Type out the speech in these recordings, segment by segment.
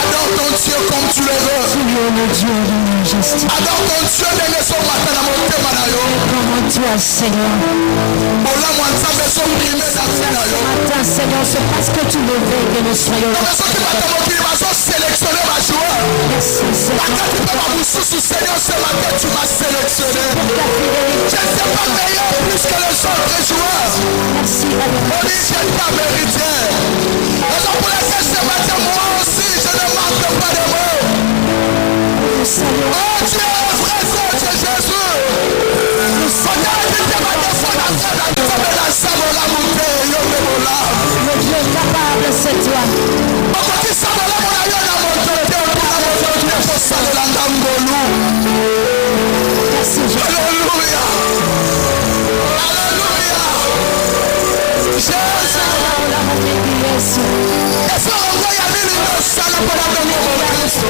Adore ton Dieu comme tu le veux. Adore ton Dieu de son matin à monter Manayo. Comment toi, Seigneur. Matin, Seigneur, c'est parce que tu le veux que nous soyons là. Sélectionner ma joie. Merci, Seigneur, ce matin tu m'as sélectionné. Je ne sais pas meilleur plus que les autres joueurs. Merci, on dit je n'ai pas mérité. Raison pour laquelle ce matin moi aussi je ne manque pas de mots. Oh Dieu, vrai Dieu Jésus. Le Dieu capable, c'est toi. Merci, Jésus. Alléluia. Alléluia. Jésus. Est-ce qu'on envoie à l'île innocente pour la donner au Christ?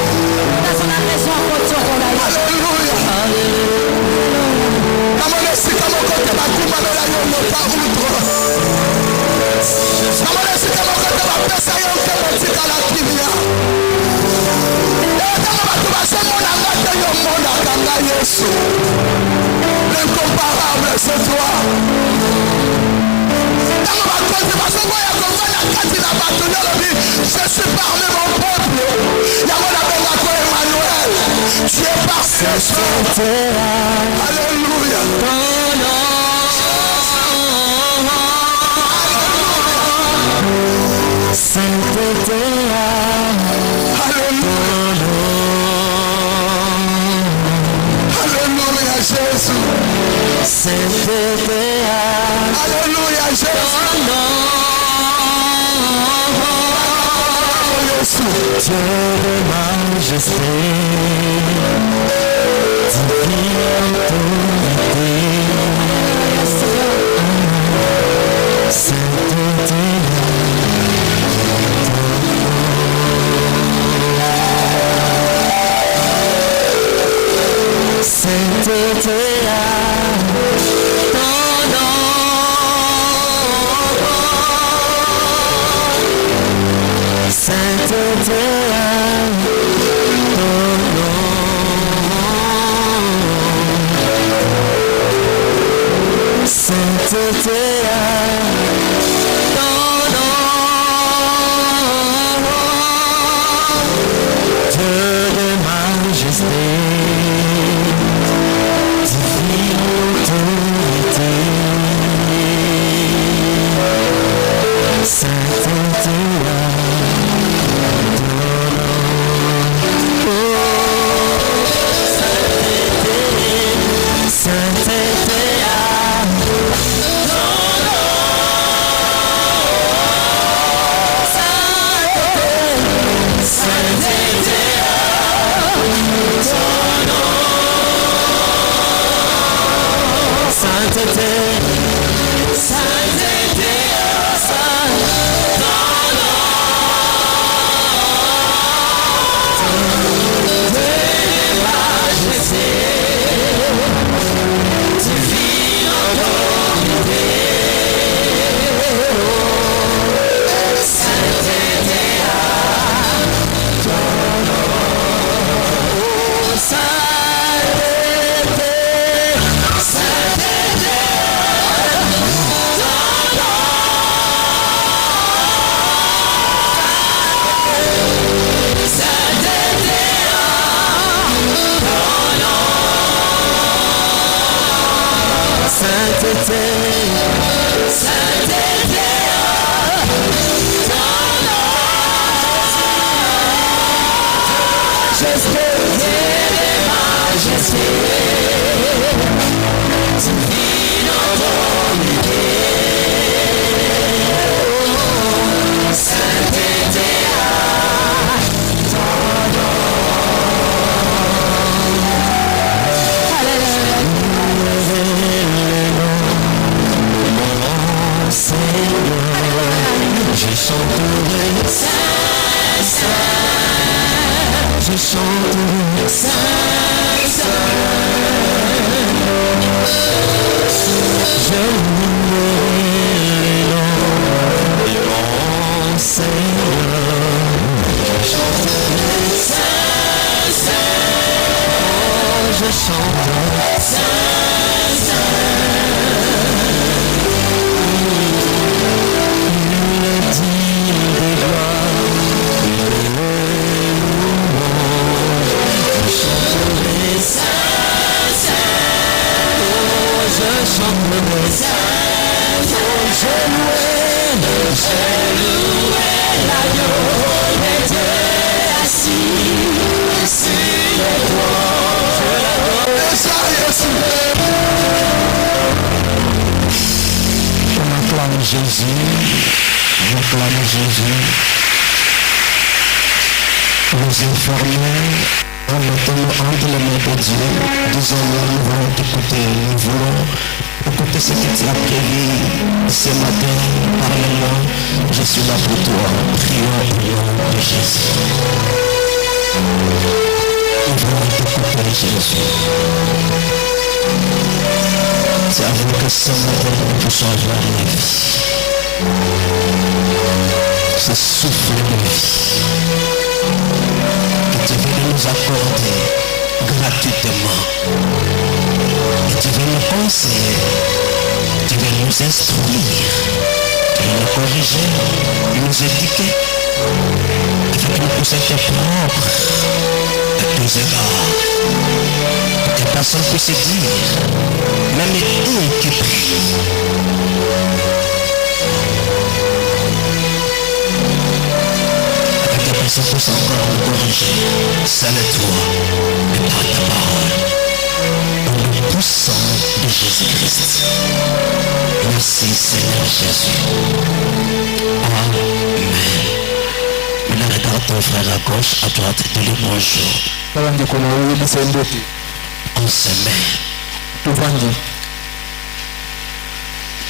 Alléluia. L'incomparable, c'est toi. Je suis parmi mon peuple. Emmanuel. Tu es parfait. Alléluia. Sainteté. Alléluia Jésus. Sainteté. Alléluia Jésus. Dieu de majesté, divine autorité, sainteté. Sainteté à ton nom, sainteté à ton nom, sainteté à ton nom, Dieu de majesté. Say l'agneau de Dieu assis sur le trône. On acclame Jésus, on acclame Jésus. Nous informer, mettons-nous entre les mains de Dieu, disons-nous, nous voulons t'écouter, nous voulons écouter ce que tu as prévu ce matin, parle-moi, je suis là pour toi, prions au nom de Jésus. Nous voulons t'écouter, Jésus. C'est avec que ce matin, nous puissions avoir la vie. Ce souffle de vie que tu veux nous accorder gratuitement. Et tu veux nous conseiller, tu veux nous instruire, tu veux nous corriger, nous éduquer, afin que nous puissions être propres à tous égards. Pour que personne puisse dire, même eux qui prient, ça peut encore nous corriger. Seul toi et par ta parole. Au nom puissant de Jésus-Christ. Merci Seigneur Jésus. Amen. Maintenant regarde ton frère à gauche, à droite, et dis-lui bonjour. On se met.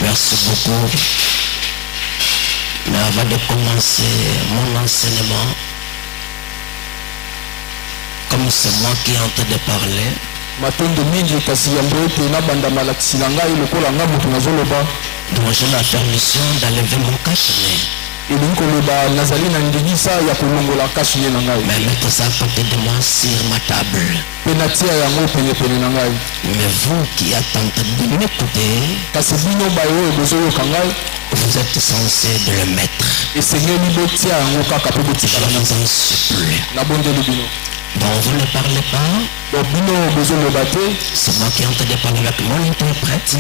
Merci beaucoup. Mais avant de commencer mon enseignement, comme c'est moi qui est en train de parler, donc j'ai la permission d'enlever mon cache-nez. Mais mettre ça à côté de moi sur ma table. Mais vous qui êtes en train de m'écouter, vous êtes censé de le mettre. Je vous en supplie. Bon, vous ne parlez pas. C'est moi qui ai en train de parler avec mon interprète.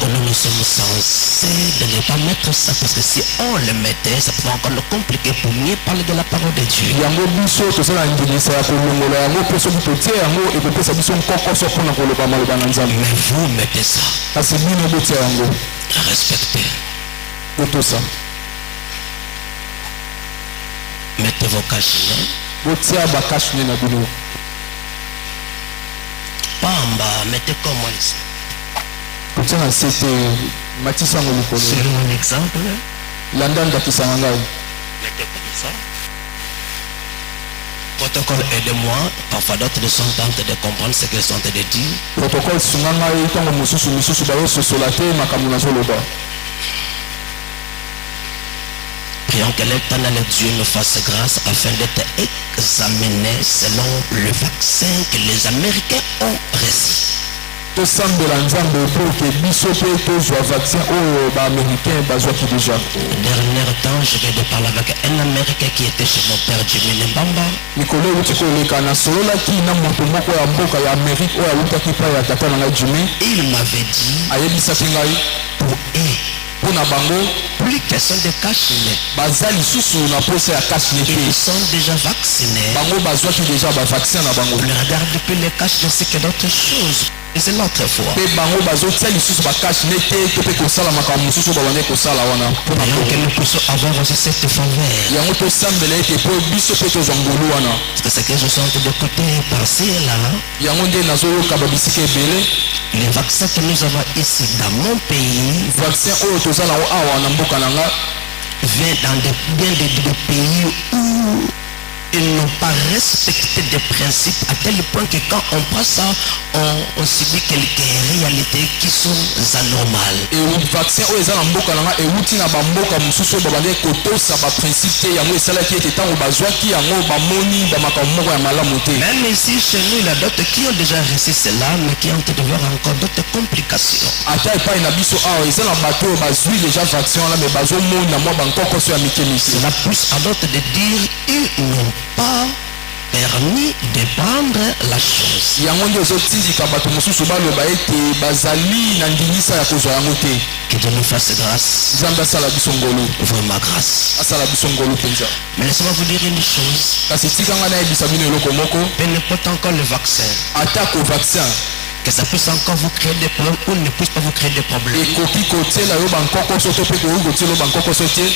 Donc nous sommes censés de ne pas mettre ça, parce que si on le mettait, ça pourrait encore le compliquer pour mieux parler de la parole de Dieu. Mais vous mettez ça. Respectez. Mettez vos cache-nez. Pamba, mettez comme moi ici. C'est mon exemple. Mettez comme ça. Protocole, aidez-moi. Parfois d'autres sont en train de comprendre ce qu'ils sont en train de dire. Prions que l'éternel Dieu nous fasse grâce afin d'être examiné selon le vaccin que les Américains ont reçu. Dernier temps, je vais de parler avec un Américain qui était chez mon père Jimmy Nembamba. Il m'avait dit pour eux, plus question de cache-nez. Ils sont déjà vaccinés. Le regard depuis les cache-nez, c'est que d'autres choses. Et c'est l'autre fois. Prions que nous puissions avoir aussi cette faveur. Parce que ce que je suis en train d'écouter par-ci et là, les vaccins que nous avons ici dans mon pays viennent dans bien des pays où ils n'ont pas respecté des principes à tel point que quand on prend ça, on subit quelques réalités qui sont anormales. Même ici chez nous, il y a d'autres qui ont déjà reçu cela, mais qui ont de voir encore d'autres complications. Cela pousse à d'autres de dire ils n'ont pas permis de prendre la chose. Que Dieu nous fasse grâce. Vraiment grâce. Mais laissez-moi vous dire une chose. Peu n'importe encore le vaccin. Que ça puisse encore vous créer des problèmes ou ne puisse pas vous créer des problèmes.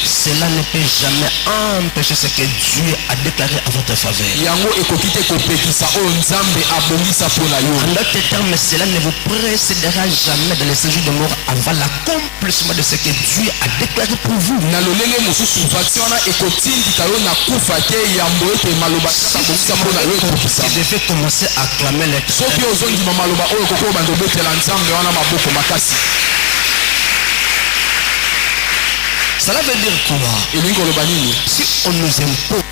Cela ne peut jamais empêcher ce que Dieu a déclaré à votre faveur. En d'autres termes, cela ne vous précédera jamais dans le séjour de mort avant l'accomplissement de ce que Dieu a déclaré pour vous. Vous devez commencer à clamer les cela veut dire quoi? Si on nous impose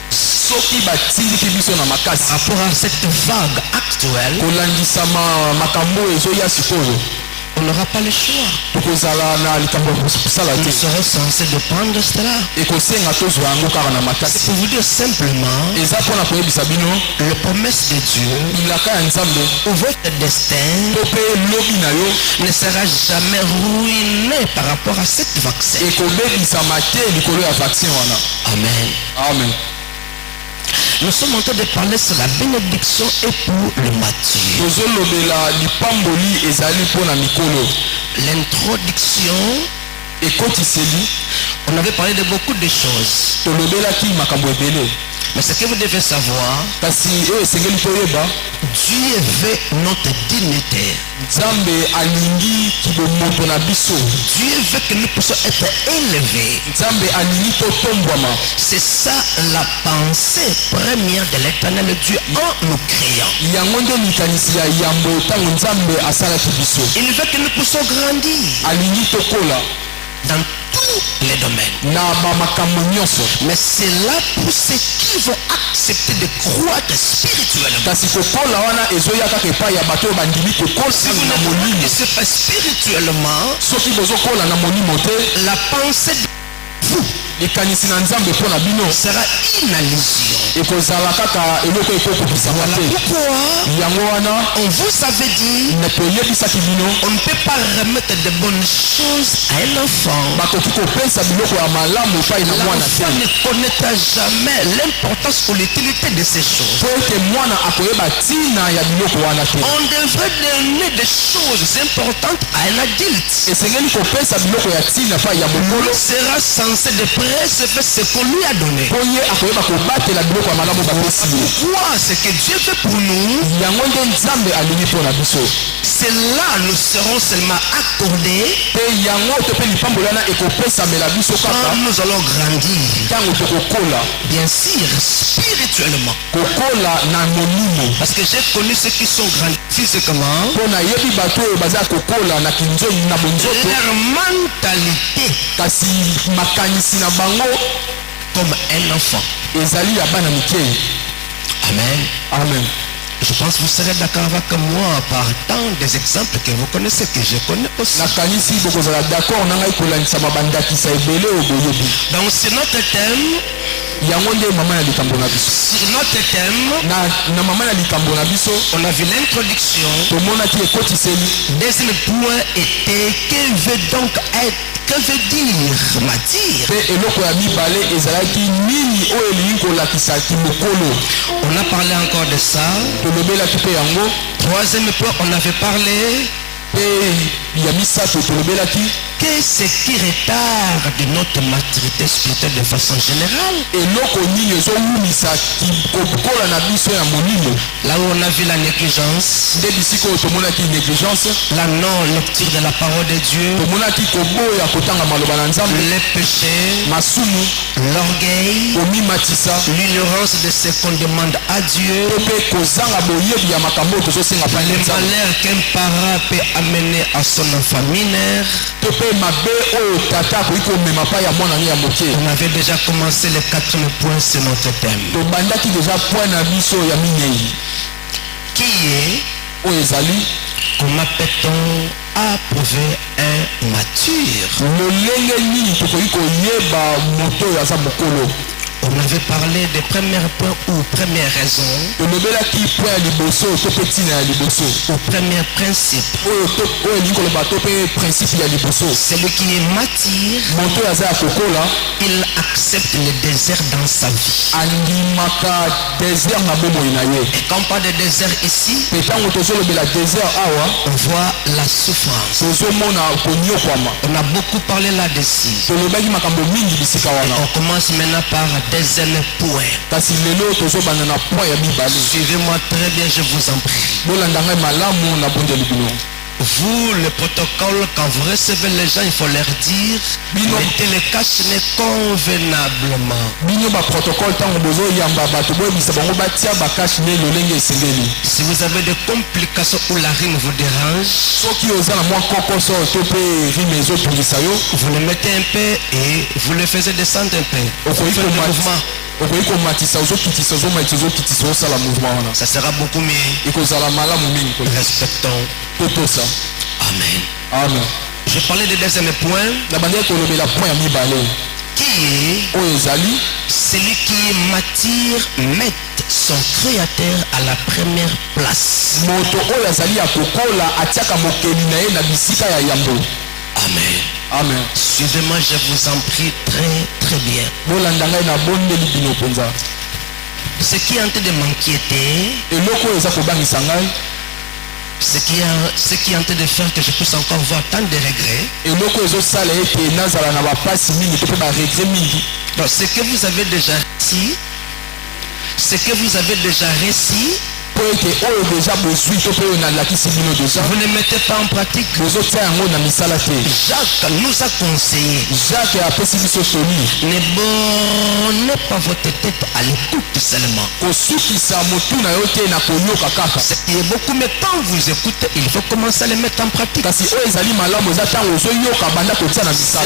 par rapport à cette vague actuelle, on n'aura pas le choix. Nous serons censés de prendre cela. C'est pour vous dire simplement les promesses de Dieu ou votre destin ne sera jamais ruiné par rapport à cette vaccin. Amen. Amen. Nous sommes en train de parler sur la bénédiction et pour le mature. L'introduction, on avait parlé de beaucoup de choses. Mais ce que vous devez savoir, Dieu veut notre dignité. Dieu veut que nous puissions être élevés. C'est ça la pensée première de l'éternel Dieu en nous créant. Il veut que nous puissions grandir dans tous les domaines. Mais c'est là pour ceux qui vont accepter de croître spirituellement. Si vous ne c'est pas spirituellement, la pensée de vous sera une allusion. Voilà pourquoi on vous avait dit on ne peut pas remettre de bonnes choses à un enfant. L'enfant ne connaîtra jamais l'importance ou l'utilité de ces choses. On devrait donner des choses importantes à un adulte. Il sera censé de préserver ce qu'on lui a donné. Pourquoi ce que Dieu fait pour nous, c'est là nous serons seulement accordés quand nous allons grandir. Bien sûr, spirituellement. Parce que j'ai connu ceux qui sont grandis physiquement. Leur mentalité comme un enfant. Amen. Amen. Je pense que vous serez d'accord avec moi par tant des exemples que vous connaissez, que je connais aussi. Donc c'est notre thème. Sur notre thème, on a vu l'introduction. Deuxième point était que veut donc être, que veut dire matière. On a parlé encore de ça. Troisième point, on avait parlé qu'est ce qui retarde notre maturité spirituelle de façon générale. Là où on a vu la négligence, la non-lecture de la parole de Dieu, les péchés, l'orgueil, l'ignorance de ce qu'on demande à Dieu, les malheurs qu'un parent peut amener à son enfant mineur. On avait déjà commencé le 4e point sur notre thème. Qui est, comment peut-on approuver un mature? On avait parlé des premiers points ou premières raisons Ou premier principe. Celui qui est martyr, il accepte le désert dans sa vie. Et quand on parle de désert ici, on voit la souffrance. On a beaucoup parlé là-dessus. On commence maintenant par deuxième point. Suivez-moi très bien, je vous en prie. Vous, le protocole, quand vous recevez les gens, il faut leur dire mettez les cache-nez convenablement. Si vous avez des complications ou la rime vous dérange, vous le mettez un peu et vous le faites descendre un peu. Vous faites le mouvement. Ça sera beaucoup mieux. Respectons. Amen. Amen. Je parlais du deuxième point. Qui est celui qui m'attire, met son créateur à la première place. Amen. Amen. Suivez-moi, je vous en prie très très bien. Ce qui est en train de m'inquiéter, ce qui est en train de faire que je puisse encore voir tant de regrets, donc ce que vous avez déjà réussi, vous ne mettez pas en pratique. Jacques nous a conseillé, ne bornez pas votre tête à l'écoute seulement. C'est beaucoup, mais quand vous écoutez, il faut commencer à les mettre en pratique.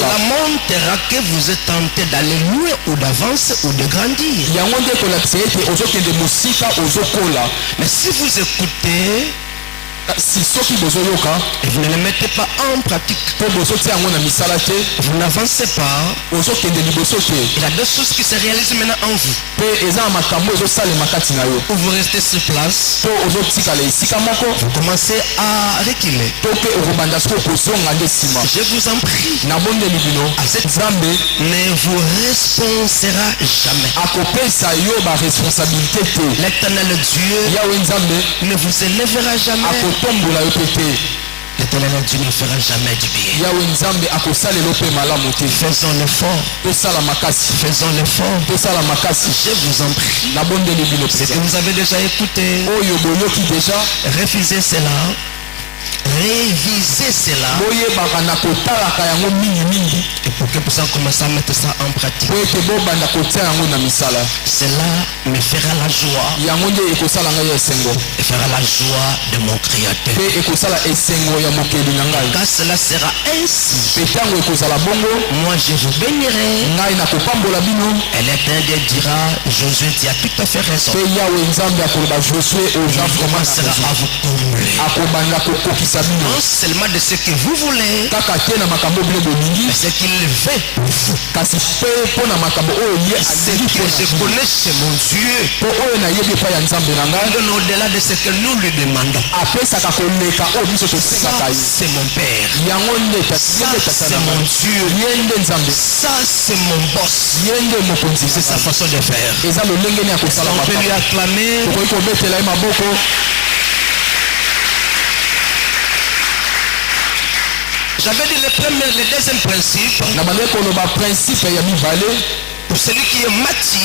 Cela montrera que vous êtes tenté d'aller loin ou d'avancer ou de grandir. Mais si vous écoutez et vous ne les mettez pas en pratique, vous n'avancez pas. Il y a deux choses qui se réalisent maintenant en vous. Ou vous restez sur place, vous commencez à reculer. Je vous en prie, à cette zambe ne vous responsera jamais. L'éternel Dieu ne vous élèvera jamais. L'éternel Dieu ne fera jamais du bien. Faisons l'effort. Faisons l'effort. Je vous en prie. C'est que vous avez déjà écouté. Refusez cela. Révisez cela. Et pour que vous commencez à mettre ça en pratique. Cela me fera la joie. Et fera la joie de mon Créateur. Quand cela sera ainsi, moi je vous bénirai. Et l'Éternel dira, Josué, tu as tout à fait raison. Il commencera à vous combler. Non seulement de ce que vous voulez, mais ce qu'il veut pour vous. Ce que je connais chez mon Dieu, au-delà de ce que nous lui demandons. Ça, c'est mon Père. Ça, c'est mon Dieu. Ça, c'est mon boss. C'est sa façon de faire. On peut lui acclamer. J'avais dit le deuxième principe. Pour celui qui est martyr,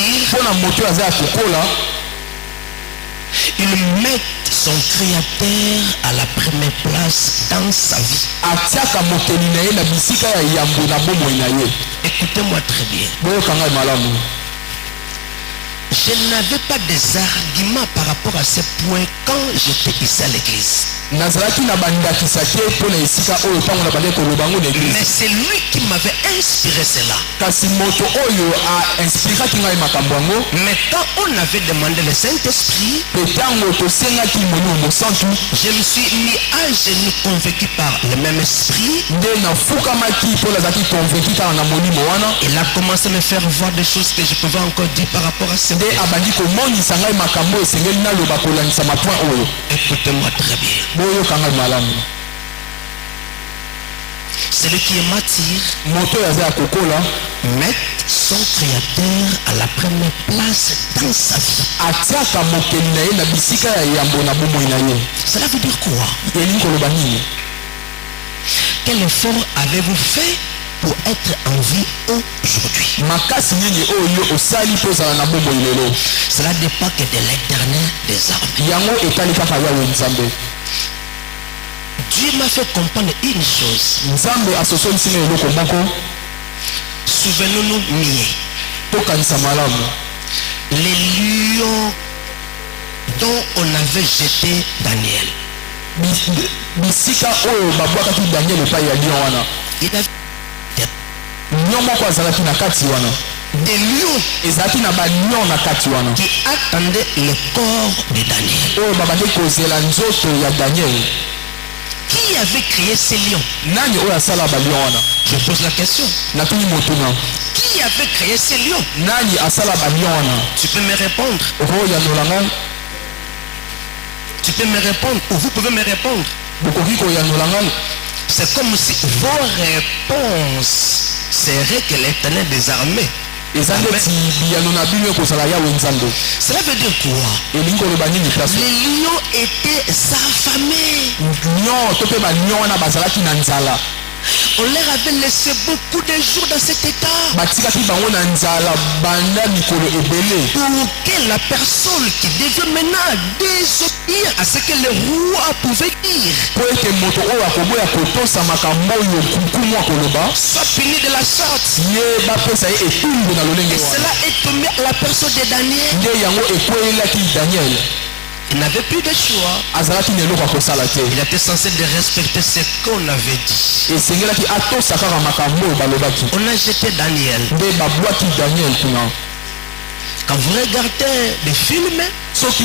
il met son Créateur à la première place dans sa vie. Écoutez-moi très bien. Je n'avais pas des arguments par rapport à ce point quand j'étais ici à l'église. nazalaki na bandakisa te mpo na esika oyo ntango na bande koloba ngo na église. Mais c'est lui qui m'avait inspiré cela. Kasi moto oyo inspiraki ngai makambo yango. Mais quand on avait demandé le Saint-Esprit, mpe ntango tosengaki molimo mosantu, je me suis mis à genoux convaincu par le même esprit. nde nafukamaki mpo nazalaki convaincu kaka na molimo wana. Il a commencé à me faire voir des choses que je pouvais encore dire par rapport à ce nde abandi komonisa ngai makambo esengeli naloba kolandisa mapoint oyo. Écoutez-moi très bien. boyoka ngai malamu. Celui qui m'attire moto oyo aza ya kokola mettre son créateur à la première place dans sa vie. atiaka mokeli na ye na bisika ya yambo na bomoi na ye. Cela veut dire quoi? elingi koloba nini? Quel effort avez-vous fait pour être en vie aujourd'hui? makasi nini oyo osali mpo ozala na bomoi lelo? Cela dépend que de l'Éternel des armées. yango etali kaka yawe nzambe. Dieu m'a fait comprendre une chose. nzambe asosolisi nga eloko moko. Souvenons-nous mieux. tokanisa malamu. Les lions dont on avait jeté Daniel. bisika oyo babwakaki daniel epai ya lion wana. Il avait lion moko azalaki na kati wana. des lions ezalaki na balion na kati wana qui attendaient le corps de Daniel. oyo babandi kozela nzoto ya daniel. Qui avait créé ces lions? nani oyo asala balion wana? Je pose la question. natuni motuna. Qui avait créé ces lions? nani asala balion wana? Tu peux me répondre. okoyanola ngai. Tu peux me répondre ou vous pouvez me répondre. bokoki koyanola ngai. C'est comme si vos réponses seraient que l'Éternel des armées. eza ndeti biyano na bino ekozala yawe nzambe. Cela veut dire quoi? elingi koloba nini place? Les lions étaient affamés. lion to mpe balion wana bazalaki na nzala. On leur avait laissé beaucoup de jours dans cet état. batikaki bango na nzala banda mikolo ebele. Pour que la personne qui devait maintenant désobéir à ce que le roi pouvait dire po ete moto oyo akoboya kotosa makambo oyo nkumu akoloba soit puni de la sorte. ye bapesa ye etumbu na lolenge Et wana. cela est tombé à la personne de Daniel. nde yango ekweyelaki daniel. Il n'avait plus de choix. azalaki na eloko akosala te. Il était censé de respecter ce qu'on avait dit. esengelaki atosa kaka makambo oyo balobaki. On a jeté Daniel. nde babwaki daniel kuna. Quand vous regardez des films, soki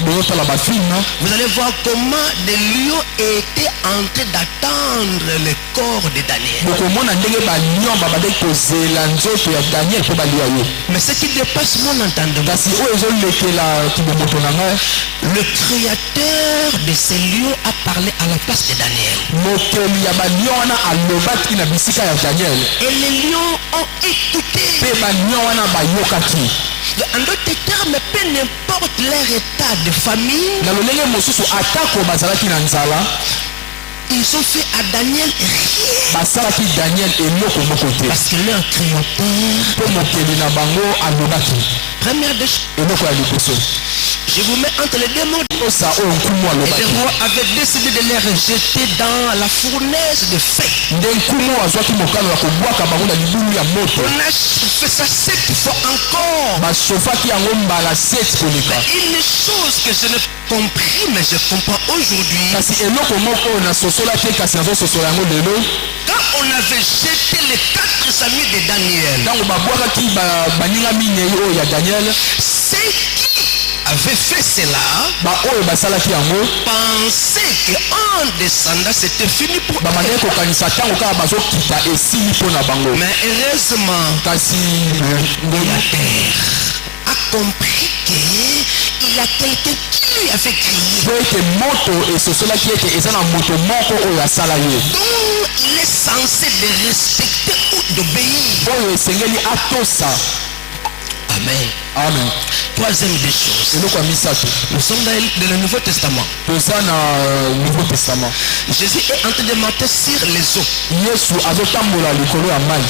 bozotala bafilme vous allez voir comment des lions étaient en train d'attendre le corps de Daniel. bokomona ndenge balion babandaki kozela nzoto ya daniel mpo balia ye. Mais ce qui dépasse mon entendement, kasi oyo ezolekela kibomoto na ngai, le créateur de ces lions a parlé à la place de Daniel. mokeli ya balion wana alobaki na bisika ya daniel. Et les lions ont écouté. mpe balion wana bayokaki. En d'autres termes, peu n'importe leur état de famille, na lolenge mosusu atako bazalaki na nzala, ils ont fait à Daniel rien. basalaki daniel eloko moko te. Parce que leur créateur, mpo mokeli na bango alobaki première des choses, eloko ya liboso. je vous mets entre les deux mots. osa oyo nkumu Et alobaki. le roi avait décidé de les rejeter dans la fournaise de feu. nde nkumu azwaki mokano ya kobwaka bango na libulu ya moto. On a fait ça 7 fois encore. basofaki yango mbala 7 koleka. Une chose que je n'ai pas compris, mais je comprends aujourd'hui. kasi eloko moko oyo nasosola te kasi nazososola yango lelo. Quand on avait jeté les 4 amis de Daniel, ntango babwakaki baninga minei oyo ya daniel, ceux qui avaient fait cela baoyo basalaki yango pensaient qu'en descendant c'était fini pour eux. babandaki kokanisa ntango kaka bazokita esili mpo na bango. Mais heureusement, kasi la terre a compris qu'il y a quelqu'un qui lui avait crié, po ete moto esosolaki ete eza na moto moko oyo asala ye, dont il est censé de respecter ou d'obéir. oyo esengeli atosa. Amen. amen. Troisième des choses, eloko ya misato nous sommes dans le Nouveau Testament. toza na nouveau testament. Jésus est en train de monter sur les eaux. yesu azotambola likolo ya mai.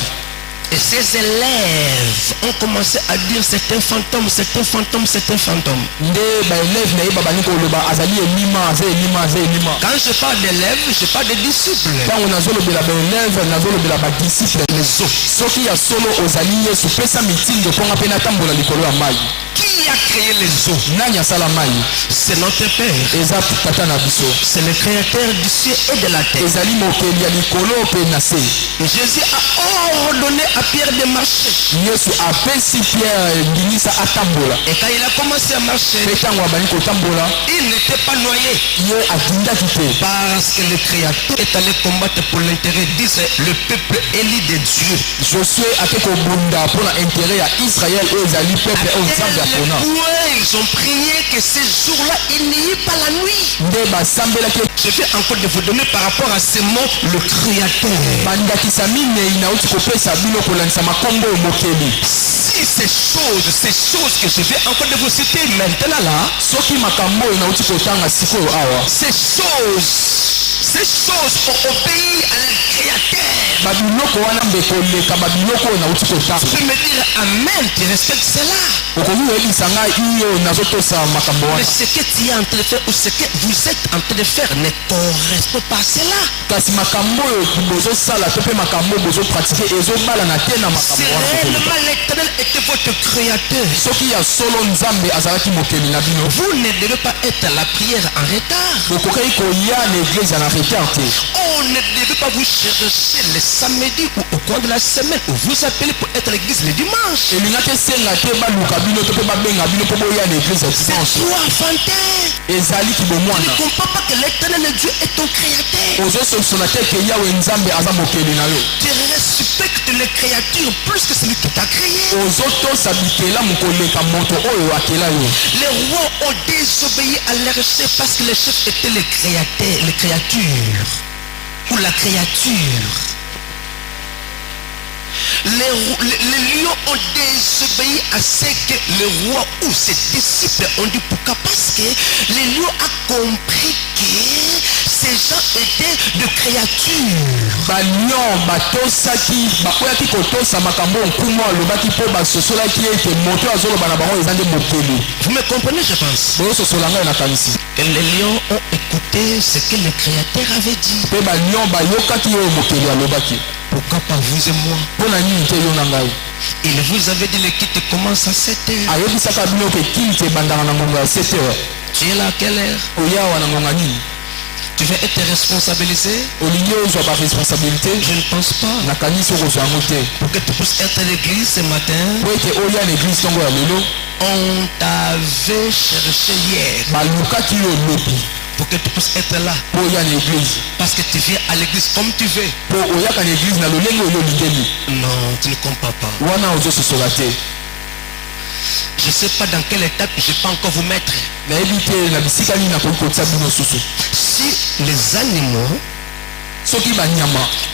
Et ses élèves ont commencé à dire c'est un fantôme, c'est un fantôme, c'est un fantôme. nde baeleve na ye babandi koloba azali elima aza elima aza elima. Quand je parle d'élèves, je parle de disciples. ntango nazolobela baeleve nazolobela badisiple. Les eaux. soki ya solo ozali yesu pesa mitindo mponga mpe natambola likolo ya mai. Qui Qui a créé les eaux? C'est notre Père. C'est le créateur du ciel et de la terre. Jésus a ordonné à Pierre de marcher. Et quand il a commencé à marcher, il n'était pas noyé. Parce que le créateur est allé combattre pour l'intérêt d'Israël, le peuple élu de Dieu. Ils ont prié que ces jours-là, il n'y ait pas la nuit. Je vais encore de vous donner par rapport à ces mots, le créateur. Si ces choses que je vais encore de vous citer maintenant là, ces choses ont obéi à leur créateur. Tu peux me dire amen, tu respectes cela. Mais ce que tu es en train de faire ou ce que vous êtes en train de faire ne correspond pas à cela. Si réellement l'éternel était votre créateur, vous ne devez pas être à la prière en retard. On ne devez pas vous chercher le samedi ou au coin de la semaine où vous appelez pour être à l'église le dimanche. C'est toi, Fantin. Tu ne comprends pas que l'éternel Dieu est ton créateur. Tu respectes les créatures plus que celui qui t'a créé. Les rois ont désobéi à leur chef parce que le chef était le créature ou la créature. Les lions ont désobéi à ce que le roi ou ses disciples ont dit. Pourquoi? Parce que les lions ont compris que ces gens étaient de créatures. Vous me comprenez, je pense. Et les lions ont écouté ce que le créateur avait dit. Pourquoi pas vous et moi? Il vous avait dit le culte commence à 7 heures. Tu es là à quelle heure? Tu veux être responsabilisé? Je ne pense pas. Pour que tu puisses être à l'église ce matin, on t'avait cherché hier. Pour que tu puisses être là. Parce que tu viens à l'église comme tu veux. Non, tu ne comprends pas. Je ne sais pas dans quelle étape je peux encore vous mettre. Si les animaux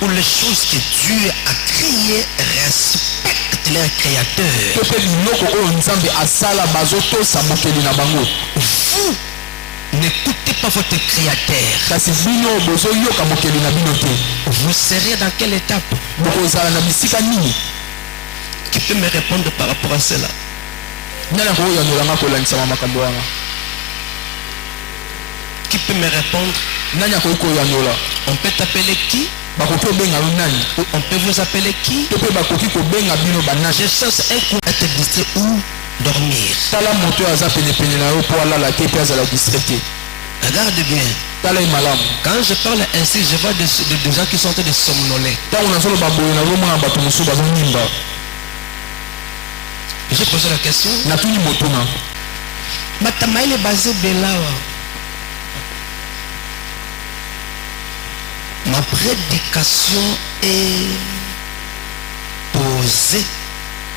ou les choses que Dieu a créées respectent leur créateur, vous n'écoutez pas votre créateur, vous serez dans quelle étape? Qui peut me répondre par rapport à cela? Qui peut me répondre? On peut t'appeler qui? Ou on peut vous appeler qui? Je cherche un coup à te distrait ou dormir. Regarde bien. Quand je parle ainsi, je vois des gens qui sont en train de somnoler. J'ai posé la question. Matamaïl est basé Belawa. Ma prédication est posée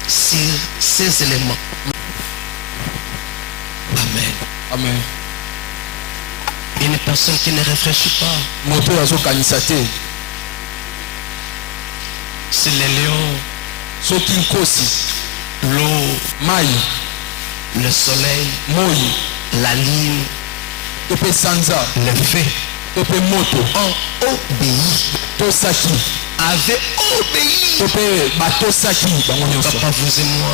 sur ces éléments. Amen. Amen. Une personne qui ne réfléchit pas. C'est les lions. L'eau, le soleil, la lune, le feu ont obéi. Avait obéi. Papa, vous et moi.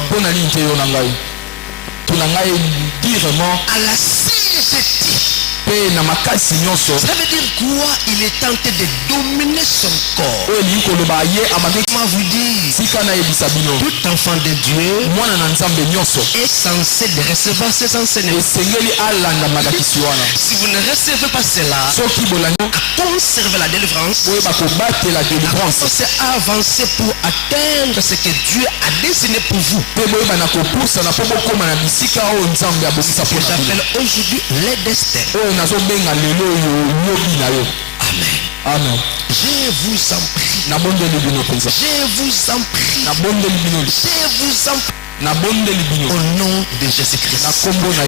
À la sainteté pe na makasi nyonso. Ça veut dire quoi? Il est tenté de dominer son corps. Oyo elingi koloba ye amaki Comment vous dire? sika nayebisa bino Tout enfant de Dieu mwana na nzambe nyonso est censé de recevoir ces enseignements. esengeli alanda malakisi wana. Si vous ne recevez pas cela, Soki bolangi à conserver la délivrance, oyeba kobatela délivrance c'est avancer pour atteindre ce que Dieu a dessiné pour vous. mpe boyeba na kopusa na mpo bokóma na bisika oyo nzambe abongisa Que mpo na bino. j'appelle aujourd'hui les destins. oyo nazobenga lelo oyo lobi na yo. Amen. Amen. Je vous en prie. nabondeli bino mpenza, Je vous en prie. nabondeli bino, Je vous en prie. nabondeli bino Au nom de Jésus-Christ. na kombo na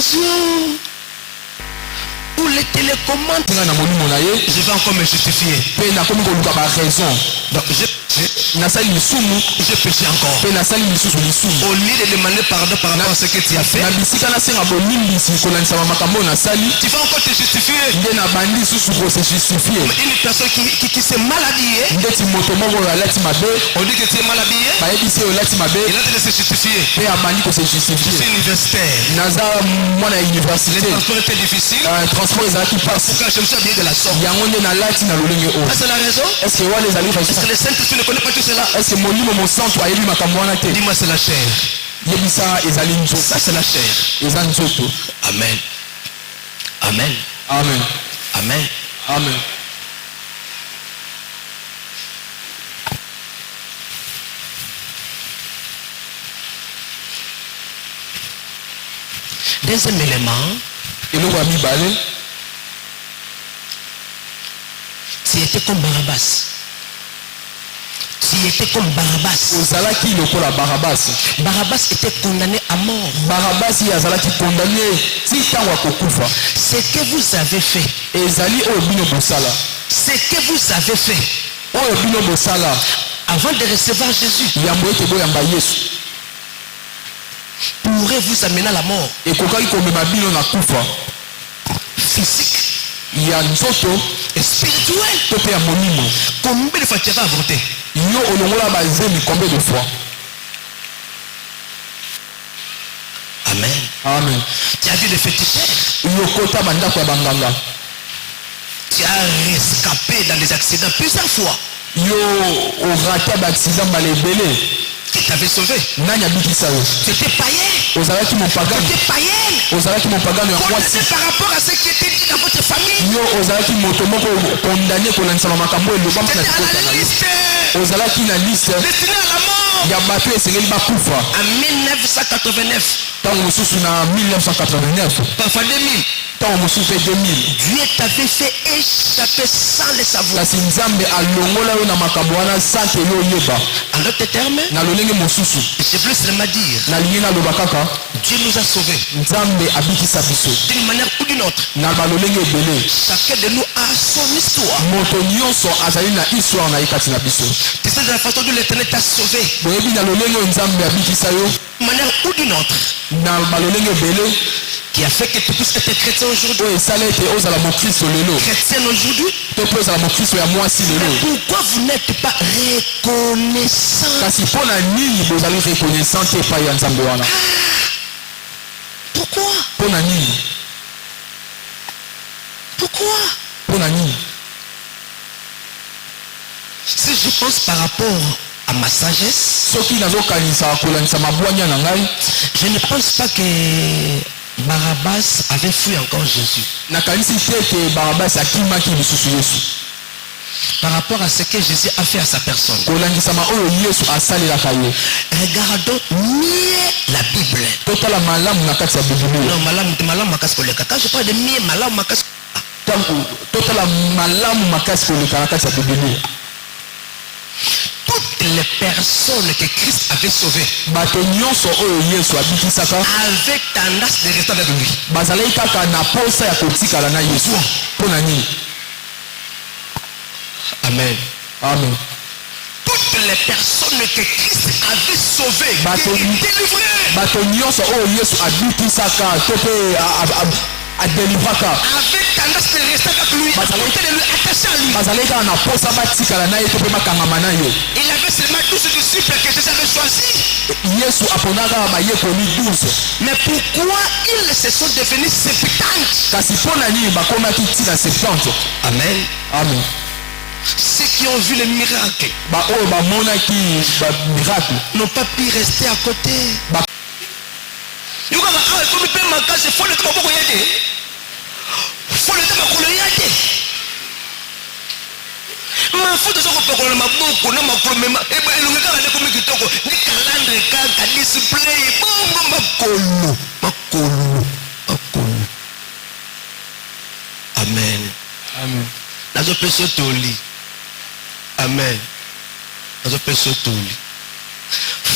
Pour les télécommandes, ngai na molimo na ye je vais encore me justifier. mpe nakomi koluka baraison. Donc, nasali lisumu j'ai péché encore. mpe nasali lisusu lisumu Au lieu de demander pardon par rapport à ce que tu as fait, na bisika nasenga bolimbisi kolandisama makambo oyo nasali tu vas encore te justifier. nde nabandi lisusu kose justifie Une personne qui s'est mal habillée, ndeti moto moko oyo alati mabe on dit que tu es mal habillé, bayebisi oyo olati mabe il a de se justifier. mpe abandi kose Je suis justifie. universitaire. naza mwana ya Les université, transports étaient difficiles. transport ezalaki pasi Quand je me suis habillé de la sorte. yango nde nalati na lolenge oyo. Ça, c'est la raison. est ce que wana ezali Est-ce raison? que le Saint-Esprit ne connaît pas tout cela? est ce que molimo mosantu ayebi makambo wana te? Dis-moi, c'est la chair. yebisa ezali nzoto, Ça, c'est la chair. eza nzoto. Amen. Amen. Amen. Amen. Amen. Deuxième élément, eloko ya mibale, tu étais comme Barabbas. Tu étais comme Barabbas. ozalaki lokola Barabasi. Barabbas était condamné à mort. Barabasi azalaki condamné ti ntango akokufa. Ce que vous avez fait, ezali oyo bino bosala, ce que vous avez fait oyo bino bosala avant de recevoir Jésus yambo ete boyamba Yesu pourrait vous amener à la mort ekokaki komema bino na kufa physique ya nzoto et spirituelle. to mpe ya molimo. Combien de fois tu as avorté? yo olongola bazemi combien de fois? Amen. Amen. Tu as vu les féticheurs? yo kota bandako ya banganga, Tu as rescapé dans des accidents plusieurs fois. yo orate baaccident mbala ebele, Qui t'avait sauvé? nani abikisa yo? Tu étais païen. ozalaki Tu mopagano, étais païenne. ozalaki mopagano ya mwasi, Condamné par rapport à ce qui était dit dans votre famille. yo ozalaki moto moko kondane kolandisama makambo elobama Tu na étais à kikota na la yo, liste ozalaki na liste destinée à la mort. ya bato esengeli bakufa. En 1989, ntango mosusu na 1989, parfois 2000, ntango mosusu mpe 2000, Dieu t'avait fait échapper sans le savoir. kasi nzambe alongola yo na makambo wana sante yo oyeba. En d'autres termes, na lolenge mosusu je veux seulement dire, nalingi naloba kaka Dieu nous a sauvés nzambe abikisa biso d'une manière ou d'une autre. na balolenge ebele. Chacun de nous a son histoire. moto nyonso azali na histoire na ye kati na biso. Tu sais de la façon dont l'Éternel t'a sauvé, boyebi na lolenge oyo nzambe abikisa yo d'une manière ou d'une autre, na balolenge ebele qui a fait que tu puisses être chrétien aujourd'hui, oyo esala ete ozala mokristo lelo chrétienne aujourd'hui. to mpe ozala mokristo ya mwasi Mais lelo. pourquoi vous n'êtes pas reconnaissant? kasi mpo na nini bozali reconnaissant te epai ya nzambe wana? Pourquoi? mpo na nini? Pourquoi? mpo na nini? Si je pense par rapport à ma sagesse, soki nazokanisa kolandisa mabwanya na ngai, je ne pense pas que Barabbas avait fui encore Jésus. nakanisi te ete barabasi akimaki lisusu yesu Par rapport à ce que Jésus a fait à sa personne. kolandisama oyo yesu asalelaka ye. Regardons mieux la Bible. totala malamu na kati ya bibilia. Non, malam makas koleka. Quand je parle de mieux, malam makas. totala malamu makasi koleka na kati ya bibilia. Toutes les personnes que Christ avait sauvées bato nyonso oyo yesu abikisaka avaient tendance de rester avec lui. bazalaki kaka na posa ya kotikala na yesu. mpo na nini? Amen. amen. Toutes les personnes que Christ avait sauvées, Bateau- qui étaient délivrées, bato nyonso oyo yesu abikisaka to mpe adelivraka avait tendance de rester avec lui, à côté de lui, attaché à lui. bazaleka na posa batikala na ye to pe makangama na yo. Il avait seulement 12 disciples que Jésus avait choisis. Yesu aponaka bayekoli 12. Mais pourquoi ils se sont devenus 70? Kasi mpona nini bakomaki ntina 70? Amen. Amen. Ceux qui ont vu les miracles baoyo bamonaki bamiracle n'ont pas pu rester à côté. Il faut le faire makasi, il faut le faire makolo yate. Faut le faire makolo yate. Mafuta soko pakola maboko na makolo mema. Eba elunga kaka ne komi kitoko. Ni calendrier kaka display bongo makolo. Makolo. Makolo. Amen. Amen. Nazo peso toli. Amen. Nazo peso toli.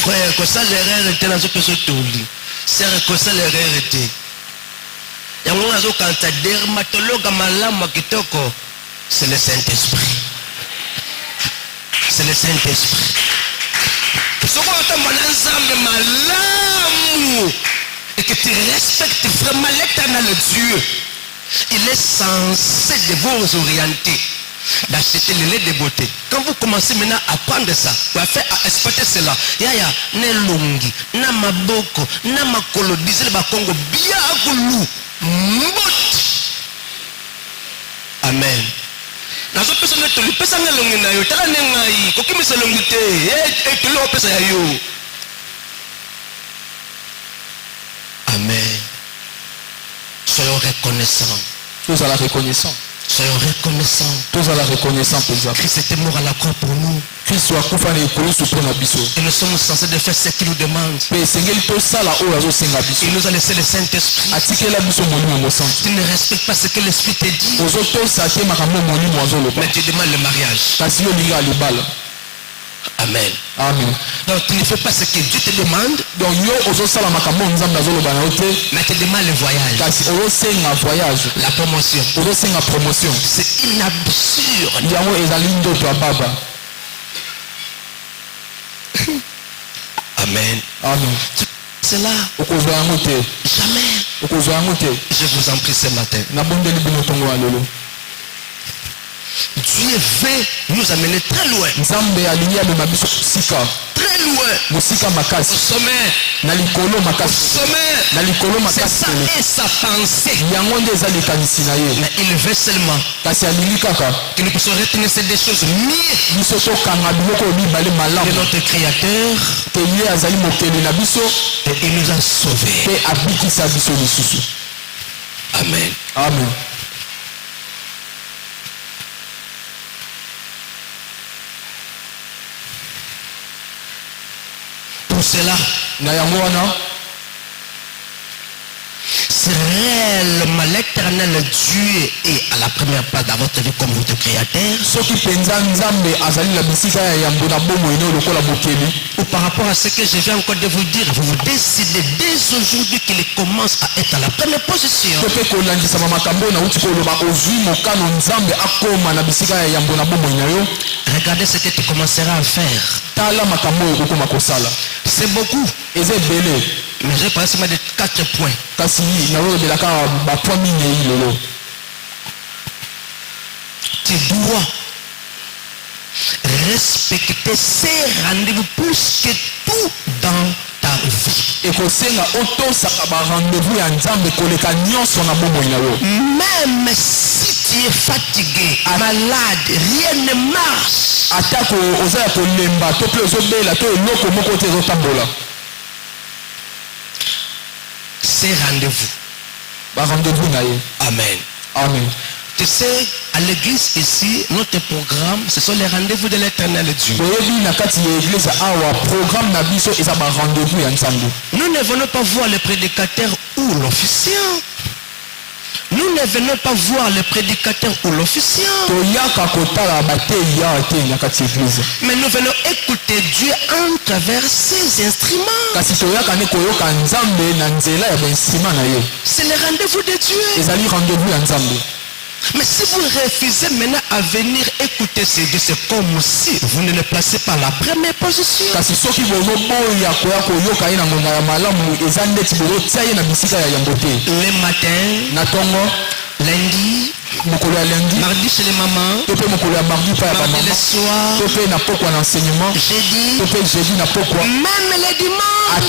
Frère, que ça l'erreur était nazo peso toli. Sœur, que ça l'erreur était. Yango nazo kanta dermatologue malamu kitoko. C'est le Saint-Esprit. C'est le Saint-Esprit. Ce qu'on entend ensemble malamu et que tu respectes vraiment l'éternel Dieu, il est censé de vous orienter, d'acheter le lait de beauté. Quand vous commencez maintenant à prendre ça, vous allez faire à exploiter cela. Yaya, ne longi, na maboko, na makolo, disait le bakongo, bien goulou, mbot. Amen. Nazo pesa na toli pesa na longi na yo tala nengai kokimisa longi te toli o pesa ya yo. Amen. Soyons reconnaissants. Tous à la reconnaissance. Soyons reconnaissants. Tous à la reconnaissance pour ça. Christ était mort à la croix pour nous. Christ soit coupé et collé sous ton abisso. Et nous sommes censés de faire ce qu'il nous demande. Mais Seigneur, tout ça là où azo senga biso. Il nous a laissé le Saint-Esprit. Atike la biso molimo mo santi. Tu ne respectes pas ce que l'Esprit te dit. Ozo to sa ke makambo molimo azo lo. Mais tu demandes le mariage. Kasi yo linga le bal. Amen. Amen. Donc tu ne fais pas ce que Dieu te demande. Donc yo ozo sala makambo nzambe azo lo bana ote. Mais tu demandes le voyage. Kasi ozo senga voyage. La promotion. Ozo senga promotion. C'est inabsurde. Yango ezali ndoto ya baba. Amen. Amen. C'est là. Okozwa yango te. Jamais. Okozwa yango te. Je vous en prie ce matin. Na bondeli bino tongo ya lelo. Dieu veut nous amener très loin. Nzambe alingi amema biso sika. Très loin. Mosika Au makasi. sommet. Na likolo Au makasi. sommet. Na likolo C'est makasi. ça et sa pensée. Yango nde eza likanisi na ye. Mais il veut seulement Kasi alingi kaka que nous puissions retenir ces deux choses mieux biso tokanga biloko mibale de malamu notre Créateur. te ye azali mokeli na biso Et il nous a sauvés. mpe abikisa biso lisusu. Amen. Amen. Pour cela, Na yango wana c'est réellement l'éternel Dieu est à la première place dans votre vie comme votre Créateur. soki mpenza nzambe azali na bisika ya yambo na bomoi ino lokola mokeli. Ou par rapport à ce que je viens encore de vous dire, vous décidez dès aujourd'hui qu'il commence à être à la première position. to mpe kolandisama makambo nauti koloba ozwi mokano nzambe akoma na bisika ya yambo na bomoi na yo. Regardez ce que tu commenceras à faire. Tala makambo oyo okokoma kosala. C'est beaucoup. Eza ebele Mais j'ai parlé seulement de 4 points. kasi nalobelaka bapoi minei lelo. Tu dois respecter ces rendez-vous plus que tout dans ta vie. ekosenga otosaka barendez-vous ya nzambe koleka nyonso na bomoi na yo. Même si tu es fatigué, malade, rien ne marche. atako oza ya kolemba to mpe ozobela to eloko moko te ezotambola. Ces rendez-vous. Barendez-vous na ye. Amen. Amen. Tu sais, à l'église ici, notre programme, ce sont les rendez-vous de l'éternel Dieu. toyebi na kati ya eglise awa programme na biso eza barendez-vous ya nzambe. Nous ne venons pas voir le prédicateur ou l'officiant. Nous ne venons pas voir le prédicateur ou l'officiant. toyaka kotala bateyi awa te na kati ya eglise. Mais nous venons écouter Dieu en travers ses instruments. kasi toyaka nde koyoka nzambe na nzela ya bainstrument na ye. C'est le rendez-vous de Dieu. ezali rendez-vous ya nzambe. Mais si vous refusez maintenant à venir écouter ces dieux, c'est comme si vous ne le placez pas à la première position. Le matin, lundi, mardi chez les mamans, mardi le soir, jeudi, même les dimanches.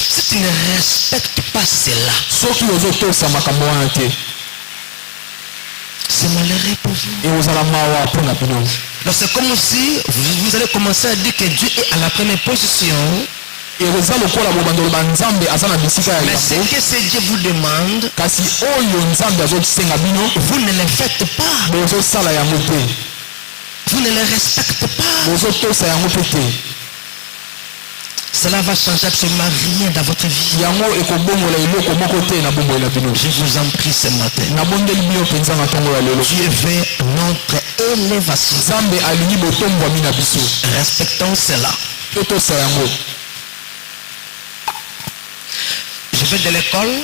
Si tu ne respectes pas cela, c'est malheureux pour vous. Donc c'est comme si vous allez commencer à dire que Dieu est à la première position. Mais ce que ce Dieu vous demande, vous ne le faites pas. Vous ne le respectez pas. Cela va changer absolument rien dans votre vie. Je vous en prie ce matin. Dieu veut notre élévation. Respectons cela. Je vais de l'école.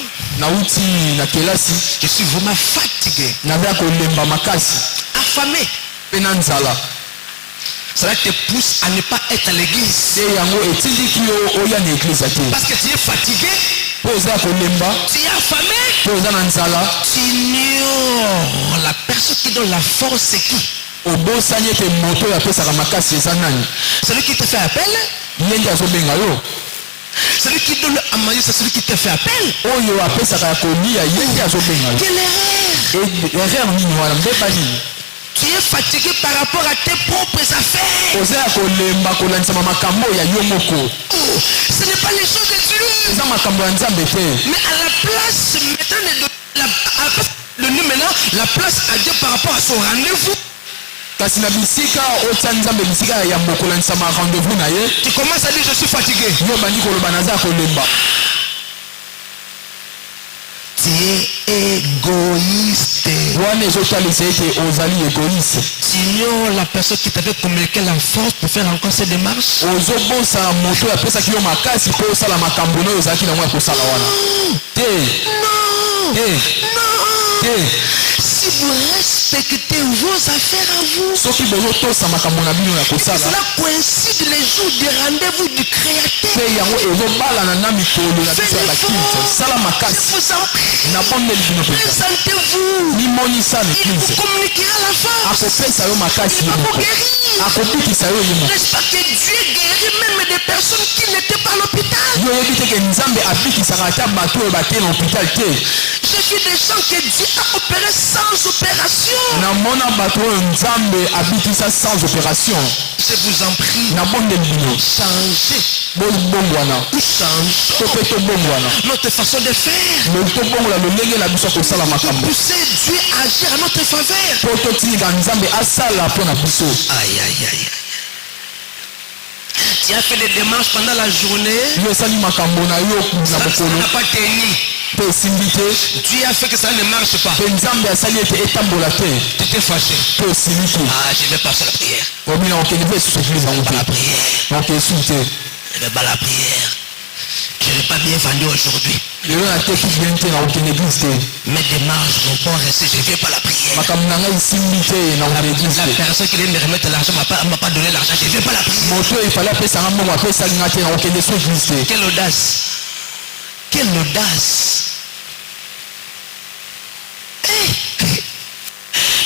Je suis vraiment fatigué. Affamé. Cela te pousse à ne pas être à l'église. Parce que tu es fatigué. Tu es affamé. Tu ignores la personne qui donne la force, c'est qui? Celui qui te fait appel. Celui qui donne à manger, c'est celui qui te fait appel. Quelle erreur! Tu es fatigué par rapport à tes propres affaires. Ce n'est pas les choses de Dieu. Mais à la place de nous maintenant, la place à Dieu par rapport à son rendez-vous. Tu commences à dire je suis fatigué. Tu es égoïste. Tu ignores la personne qui t'avait communiqué la force pour faire encore ces démarches. Non. Si vous respectez vos affaires à vous, cela coïncide les jours du rendez-vous du Créateur. Je vous en prie, présentez-vous. Il vous communiquera la force. Il va vous guérir. N'est-ce pas que Dieu guérit même des personnes qui n'étaient pas à l'hôpital? J'ai vu des gens que Dieu a opéré sans opération. Je vous en prie, changez. Ou change notre façon de faire. Pousser Dieu à agir à notre faveur. Aïe, aïe, aïe. Tu as fait des démarches pendant la journée. Ça n'a pas tenu. Dieu a fait que ça ne marche pas. Tu t'es fâché. Ah, je vais passer la prière. Pas la prière. Je vais pas la prière. Je n'ai pas bien vendu aujourd'hui. Mes démarches vont pas rester. Je ne viens pas la prière. La personne qui vient me remettre l'argent ne m'a pas donné l'argent. Je ne viens pas la prière. Quelle audace. Quelle audace.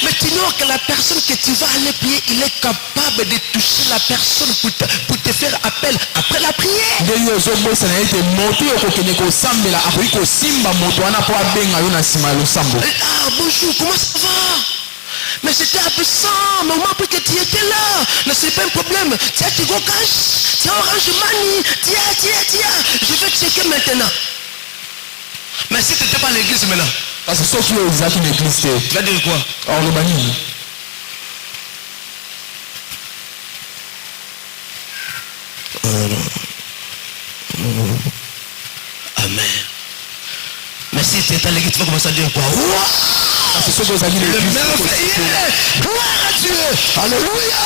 Mais tu ignores que la personne que tu vas aller prier, il est capable de toucher la personne pour te faire appel après la prière. Ah bonjour, comment ça va? Mais j'étais absent, mais au moins que tu étais là. Mais c'est pas un problème. Tiens, tu go cash, tiens, Orange Money, tiens. Je vais checker maintenant. Mais si tu n'étais pas à l'église maintenant, tu vas dire quoi? Amen. Mais si tu es à l'église, tu vas commencer à dire quoi? Le merveilleux, gloire à Dieu, alléluia.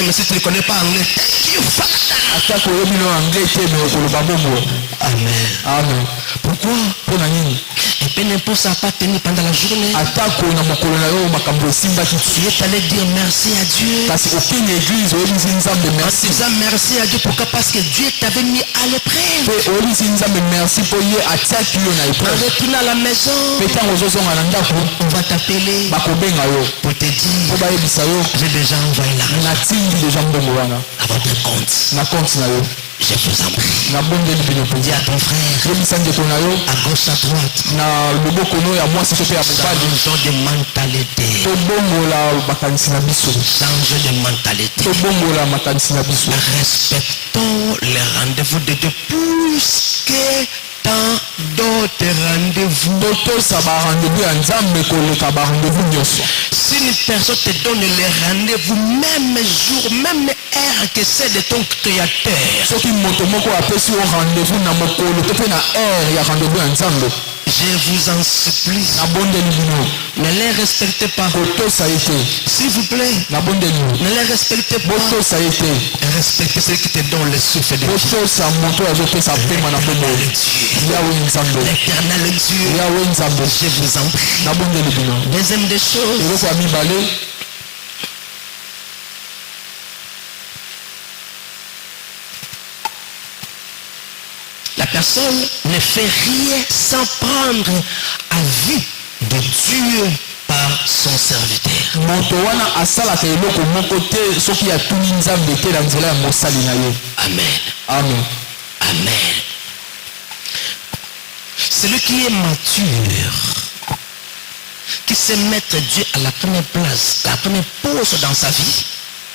Même si tu ne connais pas anglais. Thank you, Father. atako oyebi no anglais te me okoloba bongo. Amen. Amen. Pourquoi? Mpo na nini? Et peu n'importe ça n'a pas tenu pendant la journée. Atako na mokolo na yo makambo esimbaki. Tu es allé dire merci à Dieu. Kasi okende église oyebisi nzambe En merci. disant merci à Dieu, pourquoi? Parce que Dieu t'avait mis à l'épreuve. Mpe oyebisi nzambe merci mpo ye atiaki yo na En épreuve. retournant à la maison, Mpe ntango ozozonga na ndako on va t'appeler bakobenga yo pour te dire, mpo bayebisa yo j'ai déjà envoyé l'argent natindi deja mbongo wana à votre compte. na compte na yo. Je vous en prie. nabondeli bino Dis mpenza. à ton frère, yebisa ndeko na yo à gauche, à droite, na loboko no ya mwasi to mpe ya mobali changeons de mentalité. tobongola makanisi na biso. Change de mentalité. tobongola makanisi na biso. Respectons les rendez-vous de Dieu plus que tant d'autres rendez-vous. totosa barendez-vous ya nzambe koleka barendez-vous nyonso. Si une personne te donne les rendez-vous, même jour, même heure que c'est de ton créateur, soki moto moko apesi yo rendez-vous na mokolo to mpe na heure ya rendez-vous ya nzambe, je vous en supplie, nabondeli bino ne les respectez pas. kotosa ye te. S'il vous plaît, nabondeli bino ne les respectez pas. botosa ye te. Respectez celui qui te donne le souffle de vie. botosa moto azopesa pema na bomoi. yawe nzambe, L'éternel Dieu, yawe nzambe, je vous en prie. nabondeli bino. Deuxième des choses, eloko ya mibale, la personne ne fait rien sans prendre avis de Dieu par son serviteur. moto wana asalaka eloko moko te soki atuni nzambe te na nzela ya mosali na ye. Amen. Amen. Amen. Celui qui est mature, qui sait mettre Dieu à la première place, la première pose dans sa vie,